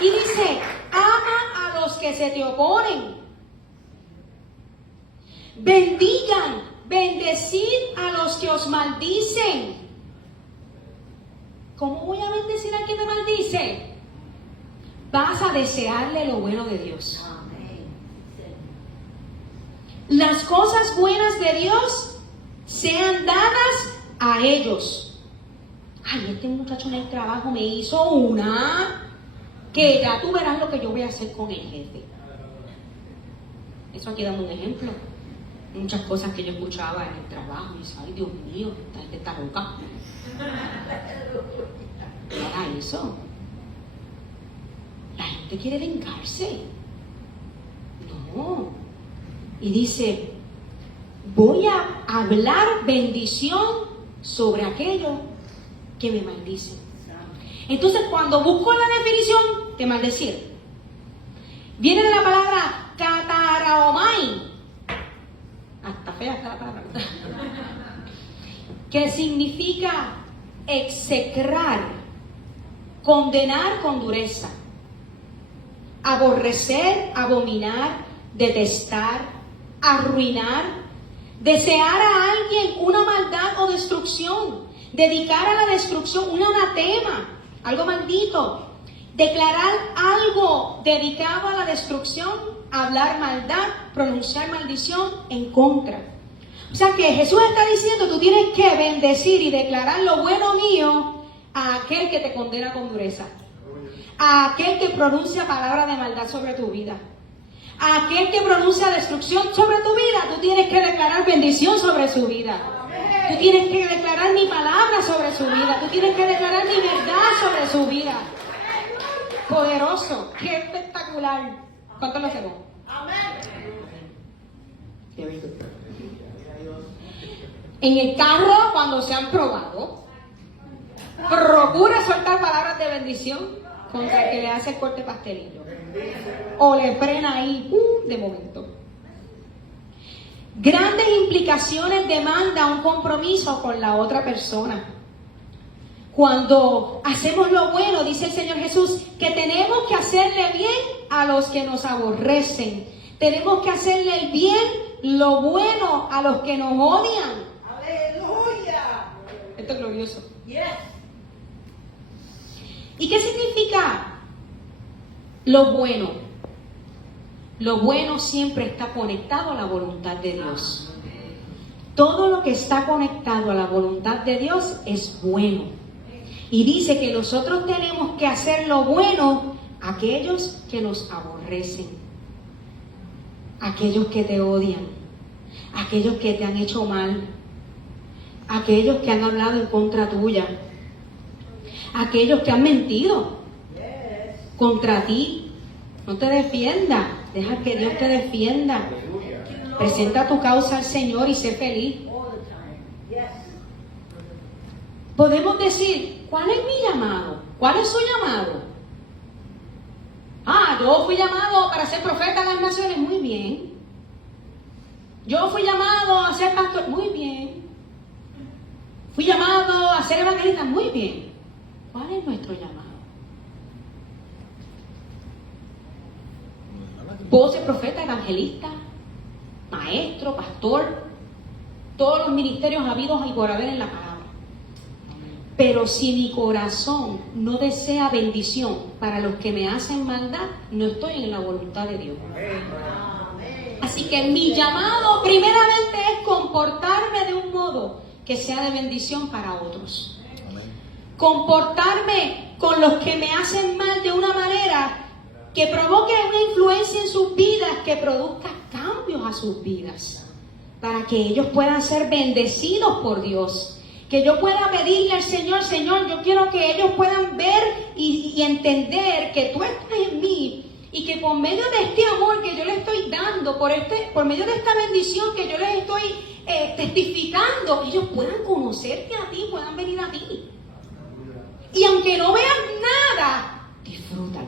Y dice, ama a los que se te oponen. Bendigan, bendecid a los que os maldicen. ¿Cómo voy a bendecir al que me maldice? Vas a desearle lo bueno de Dios. Las cosas buenas de Dios sean dadas a ellos. Ay, este muchacho en el trabajo me hizo una que ya tú verás lo que yo voy a hacer con el jefe. Eso aquí damos un ejemplo. Muchas cosas que yo escuchaba en el trabajo y decía, ay Dios mío, esta gente está loca. Era eso. La gente quiere vengarse. No. Y dice, voy a hablar bendición sobre aquello que me maldice. Entonces, cuando busco la definición de maldecir, viene de la palabra kataraomai. Hasta fea está la palabra. Que significa execrar, condenar con dureza, aborrecer, abominar, detestar, arruinar, desear a alguien una maldad o destrucción, dedicar a la destrucción un anatema, algo maldito, declarar algo dedicado a la destrucción, hablar maldad, pronunciar maldición en contra. O sea que Jesús está diciendo, tú tienes que bendecir y declarar lo bueno mío a aquel que te condena con dureza, a aquel que pronuncia palabras de maldad sobre tu vida, a aquel que pronuncia destrucción sobre tu vida. Tú tienes que declarar bendición sobre su vida. Tú tienes que declarar mi palabra sobre su vida. Tú tienes que declarar mi verdad sobre su vida. Poderoso, qué espectacular. ¿Cuánto lo hacemos? En el carro, cuando se han probado, procura soltar palabras de bendición contra el que le hace el corte pastelillo. O le frena ahí, de momento. Grandes implicaciones demanda un compromiso con la otra persona. Cuando hacemos lo bueno, dice el Señor Jesús, que tenemos que hacerle bien a los que nos aborrecen. Tenemos que hacerle el bien lo bueno a los que nos odian. Aleluya. Esto es glorioso. Yes. ¿Y qué significa lo bueno? Lo bueno siempre está conectado a la voluntad de Dios. Todo lo que está conectado a la voluntad de Dios es bueno. Y dice que nosotros tenemos que hacer lo bueno a aquellos que nos aborrecen, aquellos que te odian, aquellos que te han hecho mal, aquellos que han hablado en contra tuya, aquellos que han mentido contra ti. No te defiendas, deja que Dios te defienda. Presenta tu causa al Señor y sé feliz. All the time. Yes. Podemos decir, ¿cuál es mi llamado? ¿Cuál es su llamado? Yo fui llamado para ser profeta de las naciones. Muy bien. Yo fui llamado a ser pastor. Muy bien. Fui llamado a ser evangelista. Muy bien. ¿Cuál es nuestro llamado? Puedo ser profeta, evangelista, maestro, pastor, todos los ministerios habidos y por haber en la palabra. Pero si mi corazón no desea bendición para los que me hacen maldad, no estoy en la voluntad de Dios. Así que mi llamado primeramente es comportarme de un modo que sea de bendición para otros. Comportarme con los que me hacen mal de una manera que provoque una influencia en sus vidas, que produzca cambios a sus vidas, para que ellos puedan ser bendecidos por Dios. Que yo pueda pedirle al Señor, Señor, yo quiero que ellos puedan ver y entender que tú estás en mí, y que por medio de este amor que yo les estoy dando, por medio de esta bendición que yo les estoy testificando, ellos puedan conocerte a ti, puedan venir a ti. Y aunque no vean nada, disfrutan.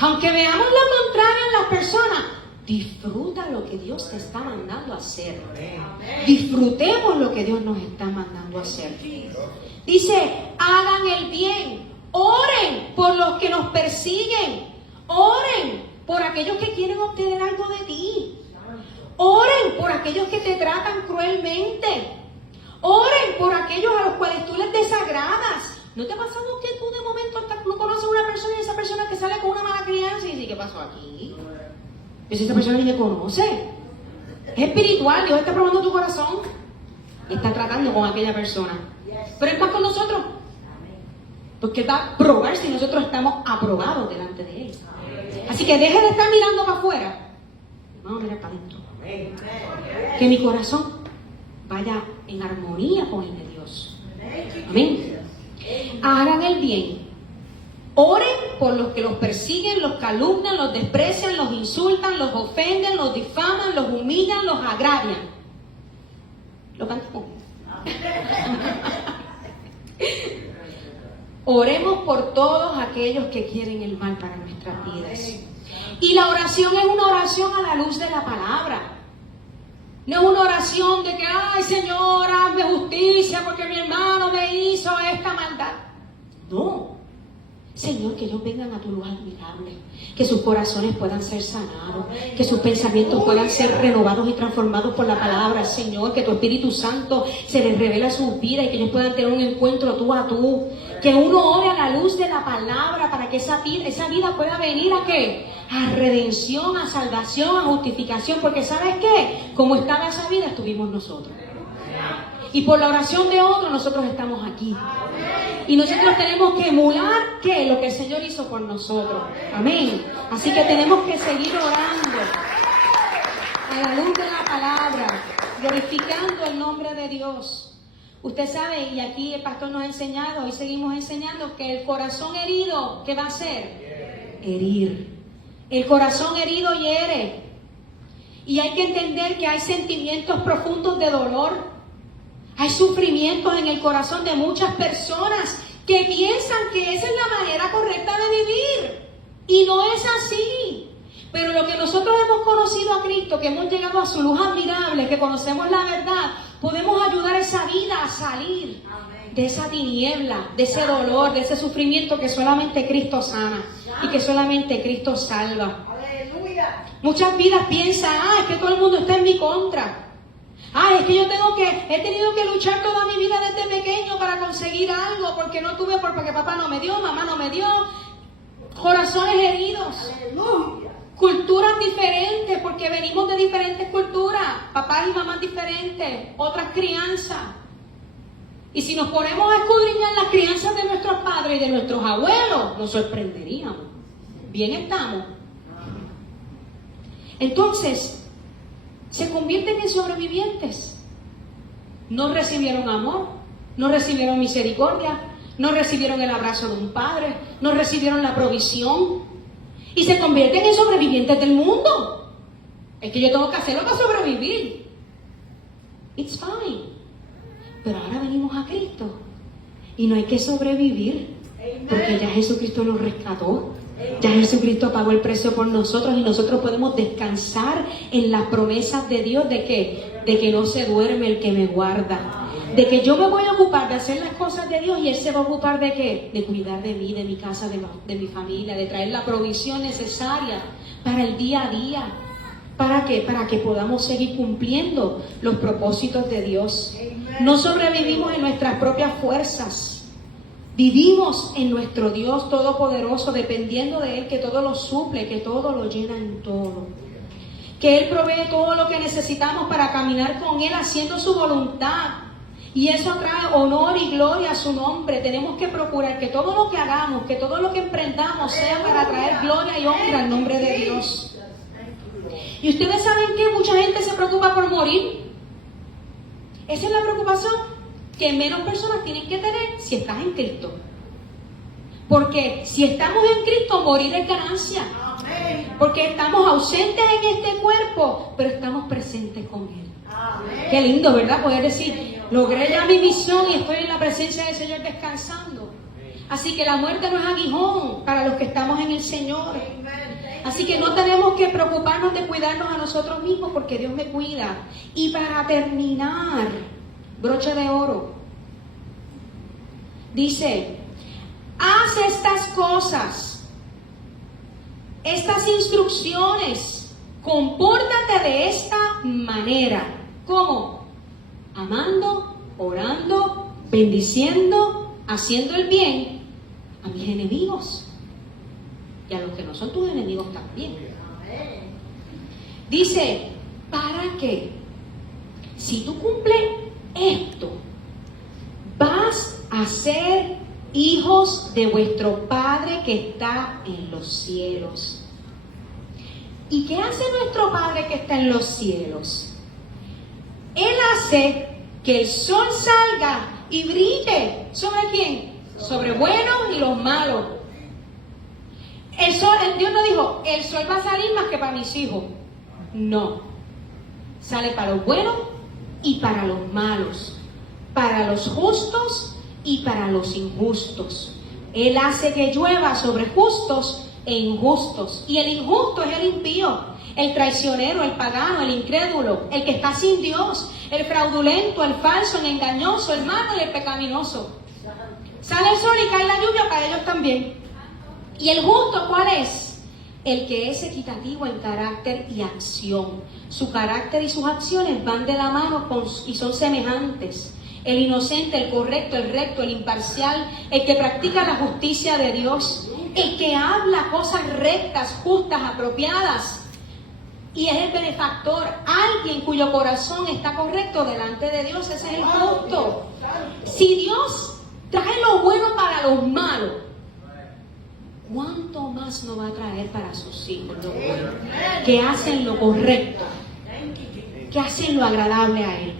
Aunque veamos lo contrario en las personas, disfruta lo que Dios te está mandando a hacer. Disfrutemos lo que Dios nos está mandando a hacer. Dice, hagan el bien, oren por los que nos persiguen, oren por aquellos que quieren obtener algo de ti, oren por aquellos que te tratan cruelmente, oren por aquellos a los cuales tú les desagradas. ¿No te ha pasado que tú de momento no conoces a una persona y esa persona que sale con una mala crianza y dice, ¿qué pasó aquí? Pues esa persona ni me conoce. Es espiritual, Dios está probando tu corazón y está tratando con aquella persona. Pero es más con nosotros, porque Él va a probar si nosotros estamos aprobados delante de Él. Así que deje de estar mirando para afuera, vamos a mirar para adentro. Que mi corazón vaya en armonía con el de Dios. Amén. Hagan el bien. Oren por los que los persiguen, los calumnian, los desprecian, los insultan, los ofenden, los difaman, los humillan, los agravian. ¿Lo cantamos? Oremos por todos aquellos que quieren el mal para nuestras vidas. Y la oración es una oración a la luz de la palabra. No es una oración de que, ay Señor, hazme justicia porque mi hermano me hizo esta maldad. No. Señor, que ellos vengan a tu luz admirable, que sus corazones puedan ser sanados, que sus pensamientos puedan ser renovados y transformados por la palabra, Señor, que tu Espíritu Santo se les revele a sus vidas y que ellos puedan tener un encuentro tú a tú, que uno ore a la luz de la palabra para que esa vida pueda venir ¿a qué? A redención, a salvación, a justificación, porque ¿sabes qué? Como estaba esa vida, estuvimos nosotros. Y por la oración de otros, nosotros estamos aquí. Y nosotros tenemos que emular ¿qué? Lo que el Señor hizo por nosotros. Amén. Así que tenemos que seguir orando a la luz de la palabra, glorificando el nombre de Dios. Usted sabe, y aquí el pastor nos ha enseñado, y seguimos enseñando, que el corazón herido, ¿qué va a hacer? Herir. El corazón herido hiere. Y hay que entender que hay sentimientos profundos de dolor. Hay sufrimientos en el corazón de muchas personas que piensan que esa es la manera correcta de vivir. Y no es así. Pero lo que nosotros hemos conocido a Cristo, que hemos llegado a su luz admirable, que conocemos la verdad, podemos ayudar a esa vida a salir de esa tiniebla, de ese dolor, de ese sufrimiento que solamente Cristo sana y que solamente Cristo salva. Aleluya. Muchas vidas piensan, es que todo el mundo está en mi contra. Es que he tenido que luchar toda mi vida desde pequeño para conseguir algo, porque no tuve, porque papá no me dio, mamá no me dio. Corazones heridos. Aleluya. Culturas diferentes, porque venimos de diferentes culturas. Papás y mamás diferentes, otras crianzas. Y si nos ponemos a escudriñar las crianzas de nuestros padres y de nuestros abuelos, nos sorprenderíamos. Bien estamos. Entonces, se convierten en sobrevivientes. No recibieron amor, no recibieron misericordia, no recibieron el abrazo de un padre, no recibieron la provisión y se convierten en sobrevivientes del mundo. Es que yo tengo que hacerlo para sobrevivir. It's fine. Pero ahora venimos a Cristo y no hay que sobrevivir, porque ya Jesucristo nos rescató. Ya Jesucristo pagó el precio por nosotros y nosotros podemos descansar en las promesas de Dios de que no se duerme el que me guarda. De que yo me voy a ocupar de hacer las cosas de Dios y Él se va a ocupar de ¿qué? De cuidar de mí, de mi casa, de mi familia, de traer la provisión necesaria para el día a día. ¿Para qué? Para que podamos seguir cumpliendo los propósitos de Dios. No sobrevivimos en nuestras propias fuerzas. Vivimos en nuestro Dios Todopoderoso, dependiendo de Él, que todo lo suple, que todo lo llena en todo. Que Él provee todo lo que necesitamos para caminar con Él, haciendo su voluntad. Y eso trae honor y gloria a su nombre. Tenemos que procurar que todo lo que hagamos, que todo lo que emprendamos sea para traer gloria y honra al nombre de Dios. Y ustedes saben que mucha gente se preocupa por morir. Esa es la preocupación que menos personas tienen que tener si estás en Cristo. Porque si estamos en Cristo, morir es ganancia. Porque estamos ausentes en este cuerpo, pero estamos presentes con Él. Qué lindo, ¿verdad? Poder decir, logré ya mi misión y estoy en la presencia del Señor descansando. Así que la muerte no es aguijón para los que estamos en el Señor. Así que no tenemos que preocuparnos de cuidarnos a nosotros mismos, porque Dios me cuida. Y para terminar, broche de oro, dice, haz estas cosas, estas instrucciones, compórtate de esta manera. ¿Cómo? Amando, orando, bendiciendo, haciendo el bien a mis enemigos y a los que no son tus enemigos también. Dice, ¿para qué? Si tú cumples esto, vas a ser hijos de vuestro Padre que está en los cielos. ¿Y qué hace nuestro Padre que está en los cielos? Él hace que el sol salga y brille. ¿Sobre quién? Sobre buenos y los malos. El sol, Dios no dijo, el sol va a salir más que para mis hijos. No. Sale para los buenos y para los malos. Para los justos y para los injustos. Él hace que llueva sobre justos e injustos. Y el injusto es el impío, el traicionero, el pagano, el incrédulo, el que está sin Dios, el fraudulento, el falso, el engañoso, el malo y el pecaminoso. Sale el sol y cae la lluvia para ellos también. ¿Y el justo cuál es? El que es equitativo en carácter y acción. Su carácter y sus acciones van de la mano y son semejantes. El inocente, el correcto, el recto, el imparcial, el que practica la justicia de Dios, el que habla cosas rectas, justas, apropiadas, y es el benefactor, alguien cuyo corazón está correcto delante de Dios. Ese es el justo. Si Dios trae lo bueno para los malos, ¿cuánto más nos va a traer para sus hijos lo bueno? Que hacen lo correcto, que hacen lo agradable a Él.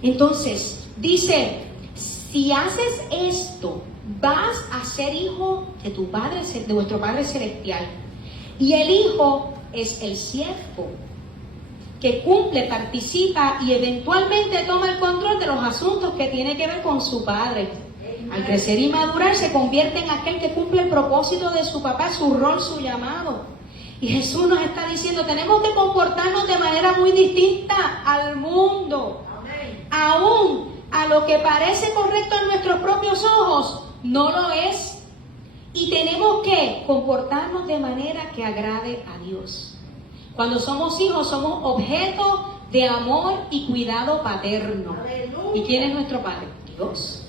Entonces, dice, si haces esto, vas a ser hijo de tu Padre, de vuestro Padre Celestial. Y el hijo es el siervo que cumple, participa y eventualmente toma el control de los asuntos que tiene que ver con su padre. Al crecer y madurar se convierte en aquel que cumple el propósito de su papá, su rol, su llamado. Y Jesús nos está diciendo, tenemos que comportarnos de manera muy distinta al mundo. Aún a lo que parece correcto en nuestros propios ojos, no lo es. Y tenemos que comportarnos de manera que agrade a Dios. Cuando somos hijos, somos objeto de amor y cuidado paterno. Aleluya. ¿Y quién es nuestro Padre? Dios.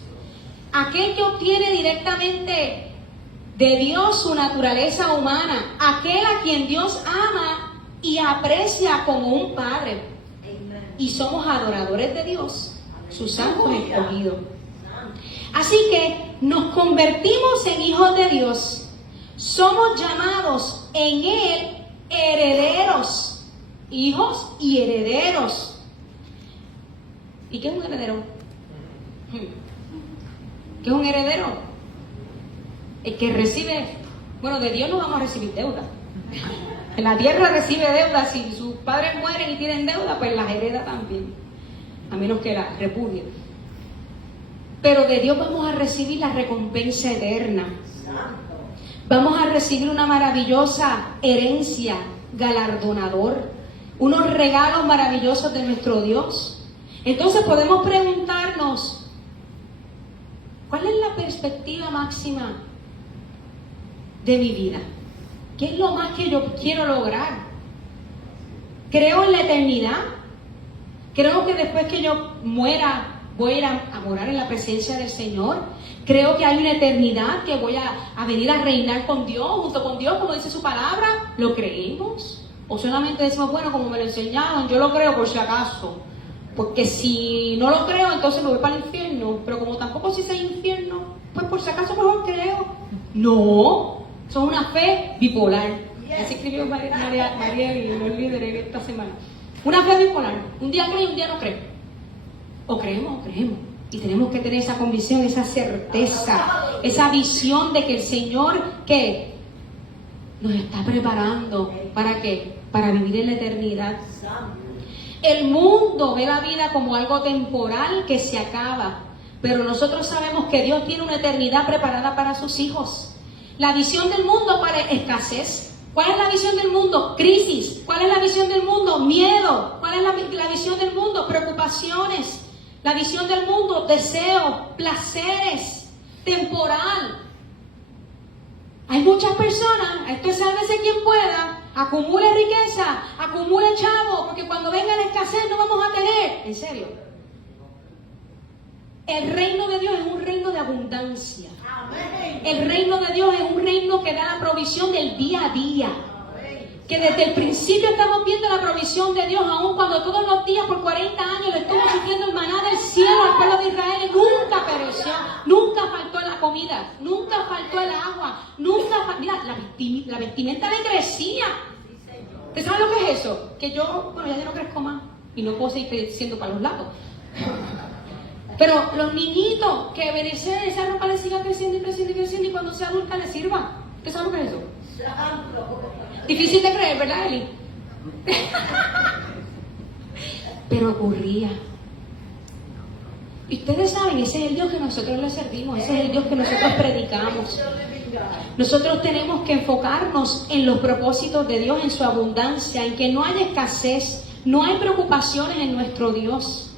Aquel que obtiene directamente de Dios su naturaleza humana, aquel a quien Dios ama y aprecia como un Padre. Amen. Y somos adoradores de Dios, sus santos escogidos. Así que nos convertimos en hijos de Dios. Somos llamados en Él herederos. Hijos y herederos. ¿Y qué es un heredero? ¿Qué es un heredero? El que recibe, bueno, de Dios no vamos a recibir deuda. En la tierra recibe deuda. Si sus padres mueren y tienen deuda, pues las hereda también, a menos que la repudien. Pero de Dios vamos a recibir la recompensa eterna. Vamos a recibir una maravillosa herencia, galardonador, unos regalos maravillosos de nuestro Dios. Entonces podemos preguntarnos, ¿cuál es la perspectiva máxima de mi vida? ¿Qué es lo más que yo quiero lograr? ¿Creo en la eternidad? ¿Creo que después que yo muera voy a ir a morar en la presencia del Señor? ¿Creo que hay una eternidad, que voy a venir a reinar con Dios, junto con Dios, como dice su palabra? ¿Lo creemos? ¿O solamente decimos, bueno, como me lo enseñaron, yo lo creo por si acaso? Porque si no lo creo, entonces me voy para el infierno. Pero como tampoco sé si hay infierno, pues por si acaso mejor creo. No, son una fe bipolar. Así escribió María y los líderes esta semana. Una fe bipolar. Un día creo y un día no creo. O creemos o creemos. Y tenemos que tener esa convicción, esa certeza, esa visión de que el Señor, ¿qué? Nos está preparando. ¿Para qué? Para vivir en la eternidad. El mundo ve la vida como algo temporal que se acaba, pero nosotros sabemos que Dios tiene una eternidad preparada para sus hijos. La visión del mundo para escasez. ¿Cuál es la visión del mundo? Crisis. ¿Cuál es la visión del mundo? Miedo. ¿Cuál es la visión del mundo? Preocupaciones. La visión del mundo, deseo, placeres, temporal. Hay muchas personas, esto es sálvese quien pueda, acumule riqueza, acumule chavo, porque cuando venga la escasez no vamos a tener. En serio. El reino de Dios es un reino de abundancia. El reino de Dios es un reino que da la provisión del día a día. Que desde el principio estamos viendo la provisión de Dios, aun cuando todos los días por 40 años le estuvo sufriendo el maná del cielo al pueblo de Israel y nunca pereció, nunca faltó la comida, nunca faltó el agua, mira, la vestimenta le crecía. ¿Usted sabe lo que es eso? Que yo no crezco más y no puedo seguir creciendo para los lados. Pero los niñitos que obedecen esa ropa le siga creciendo y creciendo y creciendo y cuando sea adulta le sirva. ¿Usted sabe lo que es eso? Difícil de creer, ¿verdad, Eli? Pero ocurría. Y ustedes saben, ese es el Dios que nosotros le servimos, ese es el Dios que nosotros predicamos. Nosotros tenemos que enfocarnos en los propósitos de Dios, en su abundancia, en que no haya escasez, no hay preocupaciones en nuestro Dios.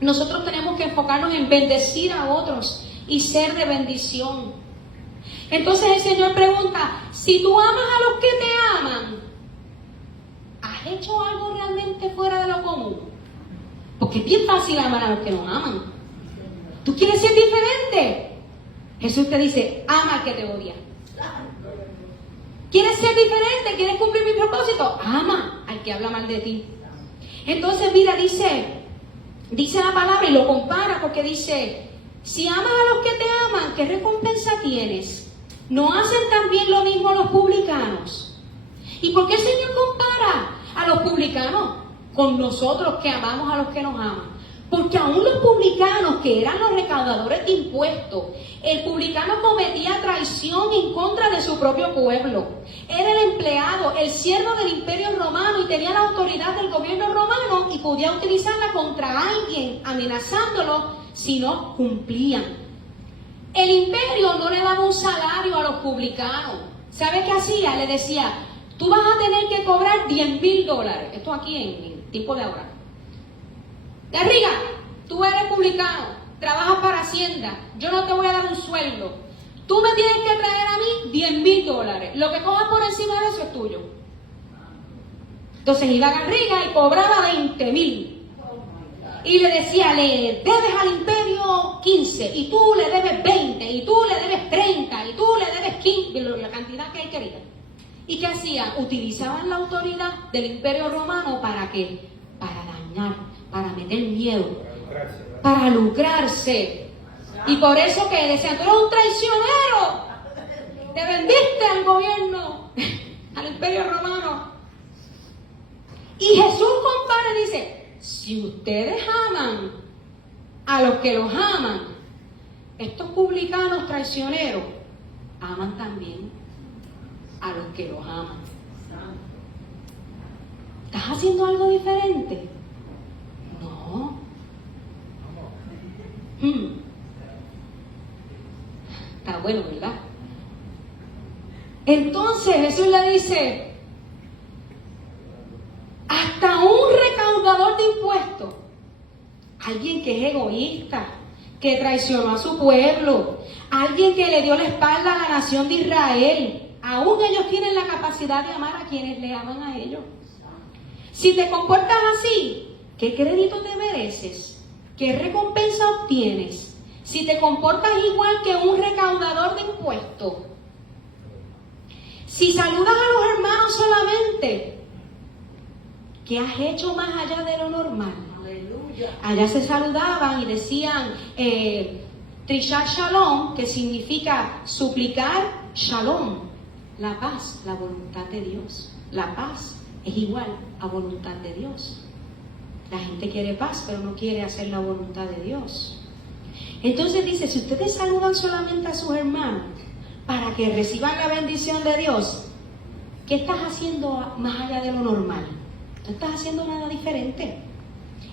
Nosotros tenemos que enfocarnos en bendecir a otros y ser de bendición. Entonces el Señor pregunta, si tú amas a los que te aman, ¿has hecho algo realmente fuera de lo común? Porque es bien fácil amar a los que nos aman. ¿Tú quieres ser diferente? Jesús te dice, ama al que te odia. ¿Quieres ser diferente? ¿Quieres cumplir mi propósito? Ama al que habla mal de ti. Entonces mira, dice la palabra y lo compara porque dice, si amas a los que te aman, ¿qué recompensa tienes? ¿No hacen también lo mismo los publicanos? ¿Y por qué el Señor compara a los publicanos con nosotros que amamos a los que nos aman? Porque aún los publicanos, que eran los recaudadores de impuestos, el publicano cometía traición en contra de su propio pueblo. Era el empleado, el siervo del imperio romano y tenía la autoridad del gobierno romano y podía utilizarla contra alguien, amenazándolo si no cumplían. El imperio no le daba un salario a los publicanos. ¿Sabe qué hacía? Le decía, tú vas a tener que cobrar $10,000. Esto aquí en tiempo de ahora. Garriga, tú eres publicano, trabajas para Hacienda, yo no te voy a dar un sueldo. tú me tienes que traer a mí $10,000. Lo que cojas por encima de eso es tuyo. Entonces iba Garriga y cobraba 20,000. Y le decía, le debes al imperio 15, y tú le debes 20, y tú le debes 30, y tú le debes 15, la cantidad que él quería. ¿Y qué hacía? Utilizaban la autoridad del imperio romano ¿para qué? Para dañar, para meter miedo, para lucrarse. Y por eso que decían, tú eres un traicionero, te vendiste al gobierno, al imperio romano. Y Jesús compara y dice, si ustedes aman a los que los aman, estos publicanos traicioneros aman también a los que los aman. ¿Estás haciendo algo diferente? No. Está bueno, ¿verdad? Entonces Jesús le dice, hasta un recaudador de impuestos, alguien que es egoísta, que traicionó a su pueblo, alguien que le dio la espalda a la nación de Israel, aún ellos tienen la capacidad de amar a quienes le aman a ellos. Si te comportas así, ¿qué crédito te mereces? ¿Qué recompensa obtienes? Si te comportas igual que un recaudador de impuestos, si saludas a los hermanos solamente, ¿qué has hecho más allá de lo normal? Aleluya. Allá se saludaban y decían Trishat Shalom, que significa suplicar Shalom, la paz, la voluntad de Dios. La paz es igual a voluntad de Dios. La gente quiere paz, pero no quiere hacer la voluntad de Dios. Entonces dice, si ustedes saludan solamente a sus hermanos para que reciban la bendición de Dios, ¿qué estás haciendo más allá de lo normal? No estás haciendo nada diferente.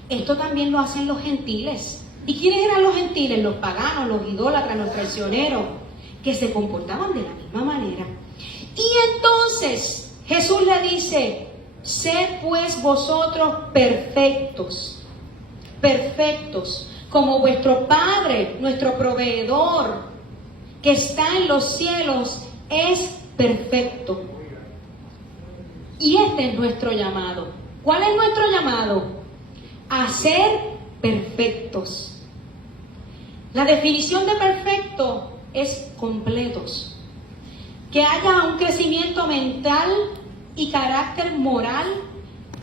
Esto también lo hacen los gentiles. ¿Y quiénes eran los gentiles? Los paganos, los idólatras, los traicioneros, que se comportaban de la misma manera. Y entonces Jesús le dice, sed pues vosotros perfectos, perfectos, como vuestro Padre, nuestro proveedor, que está en los cielos, es perfecto. Y este es nuestro llamado. ¿Cuál es nuestro llamado? A ser perfectos. La definición de perfecto es completos. Que haya un crecimiento mental y carácter moral,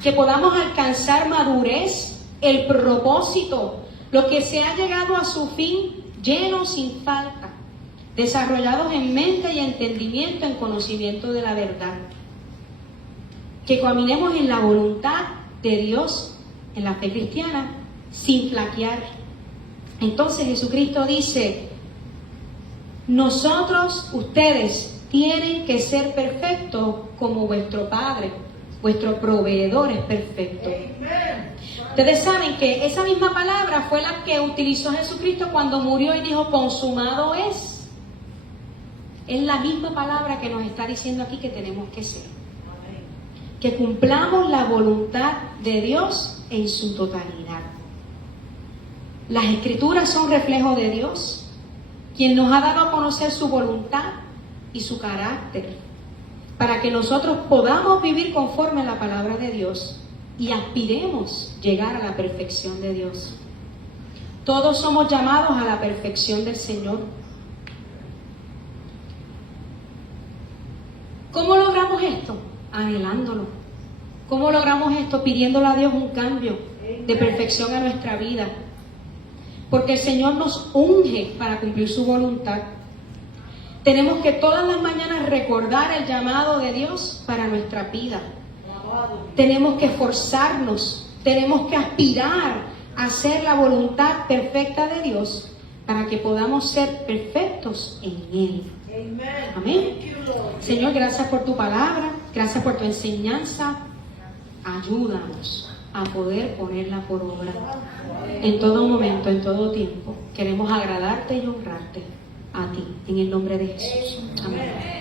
que podamos alcanzar madurez, el propósito, lo que se ha llegado a su fin, lleno sin falta, desarrollados en mente y entendimiento, en conocimiento de la verdad. Que caminemos en la voluntad de Dios, en la fe cristiana, sin flaquear. Entonces Jesucristo dice, nosotros, ustedes, tienen que ser perfectos como vuestro Padre, vuestro proveedor es perfecto. Ustedes saben que esa misma palabra fue la que utilizó Jesucristo cuando murió y dijo, consumado es. Es la misma palabra que nos está diciendo aquí que tenemos que ser. Que cumplamos la voluntad de Dios en su totalidad. Las Escrituras son reflejo de Dios, quien nos ha dado a conocer su voluntad y su carácter, para que nosotros podamos vivir conforme a la palabra de Dios y aspiremos llegar a la perfección de Dios. Todos somos llamados a la perfección del Señor. ¿Cómo logramos esto? Anhelándolo. ¿Cómo logramos esto? Pidiéndole a Dios un cambio de perfección a nuestra vida. Porque el Señor nos unge para cumplir su voluntad. Tenemos que todas las mañanas recordar el llamado de Dios para nuestra vida. Tenemos que esforzarnos, tenemos que aspirar a hacer la voluntad perfecta de Dios para que podamos ser perfectos en Él. Amén. Señor, gracias por tu palabra, gracias por tu enseñanza. Ayúdanos a poder ponerla por obra en todo momento, en todo tiempo. Queremos agradarte y honrarte a ti, en el nombre de Jesús. Amén.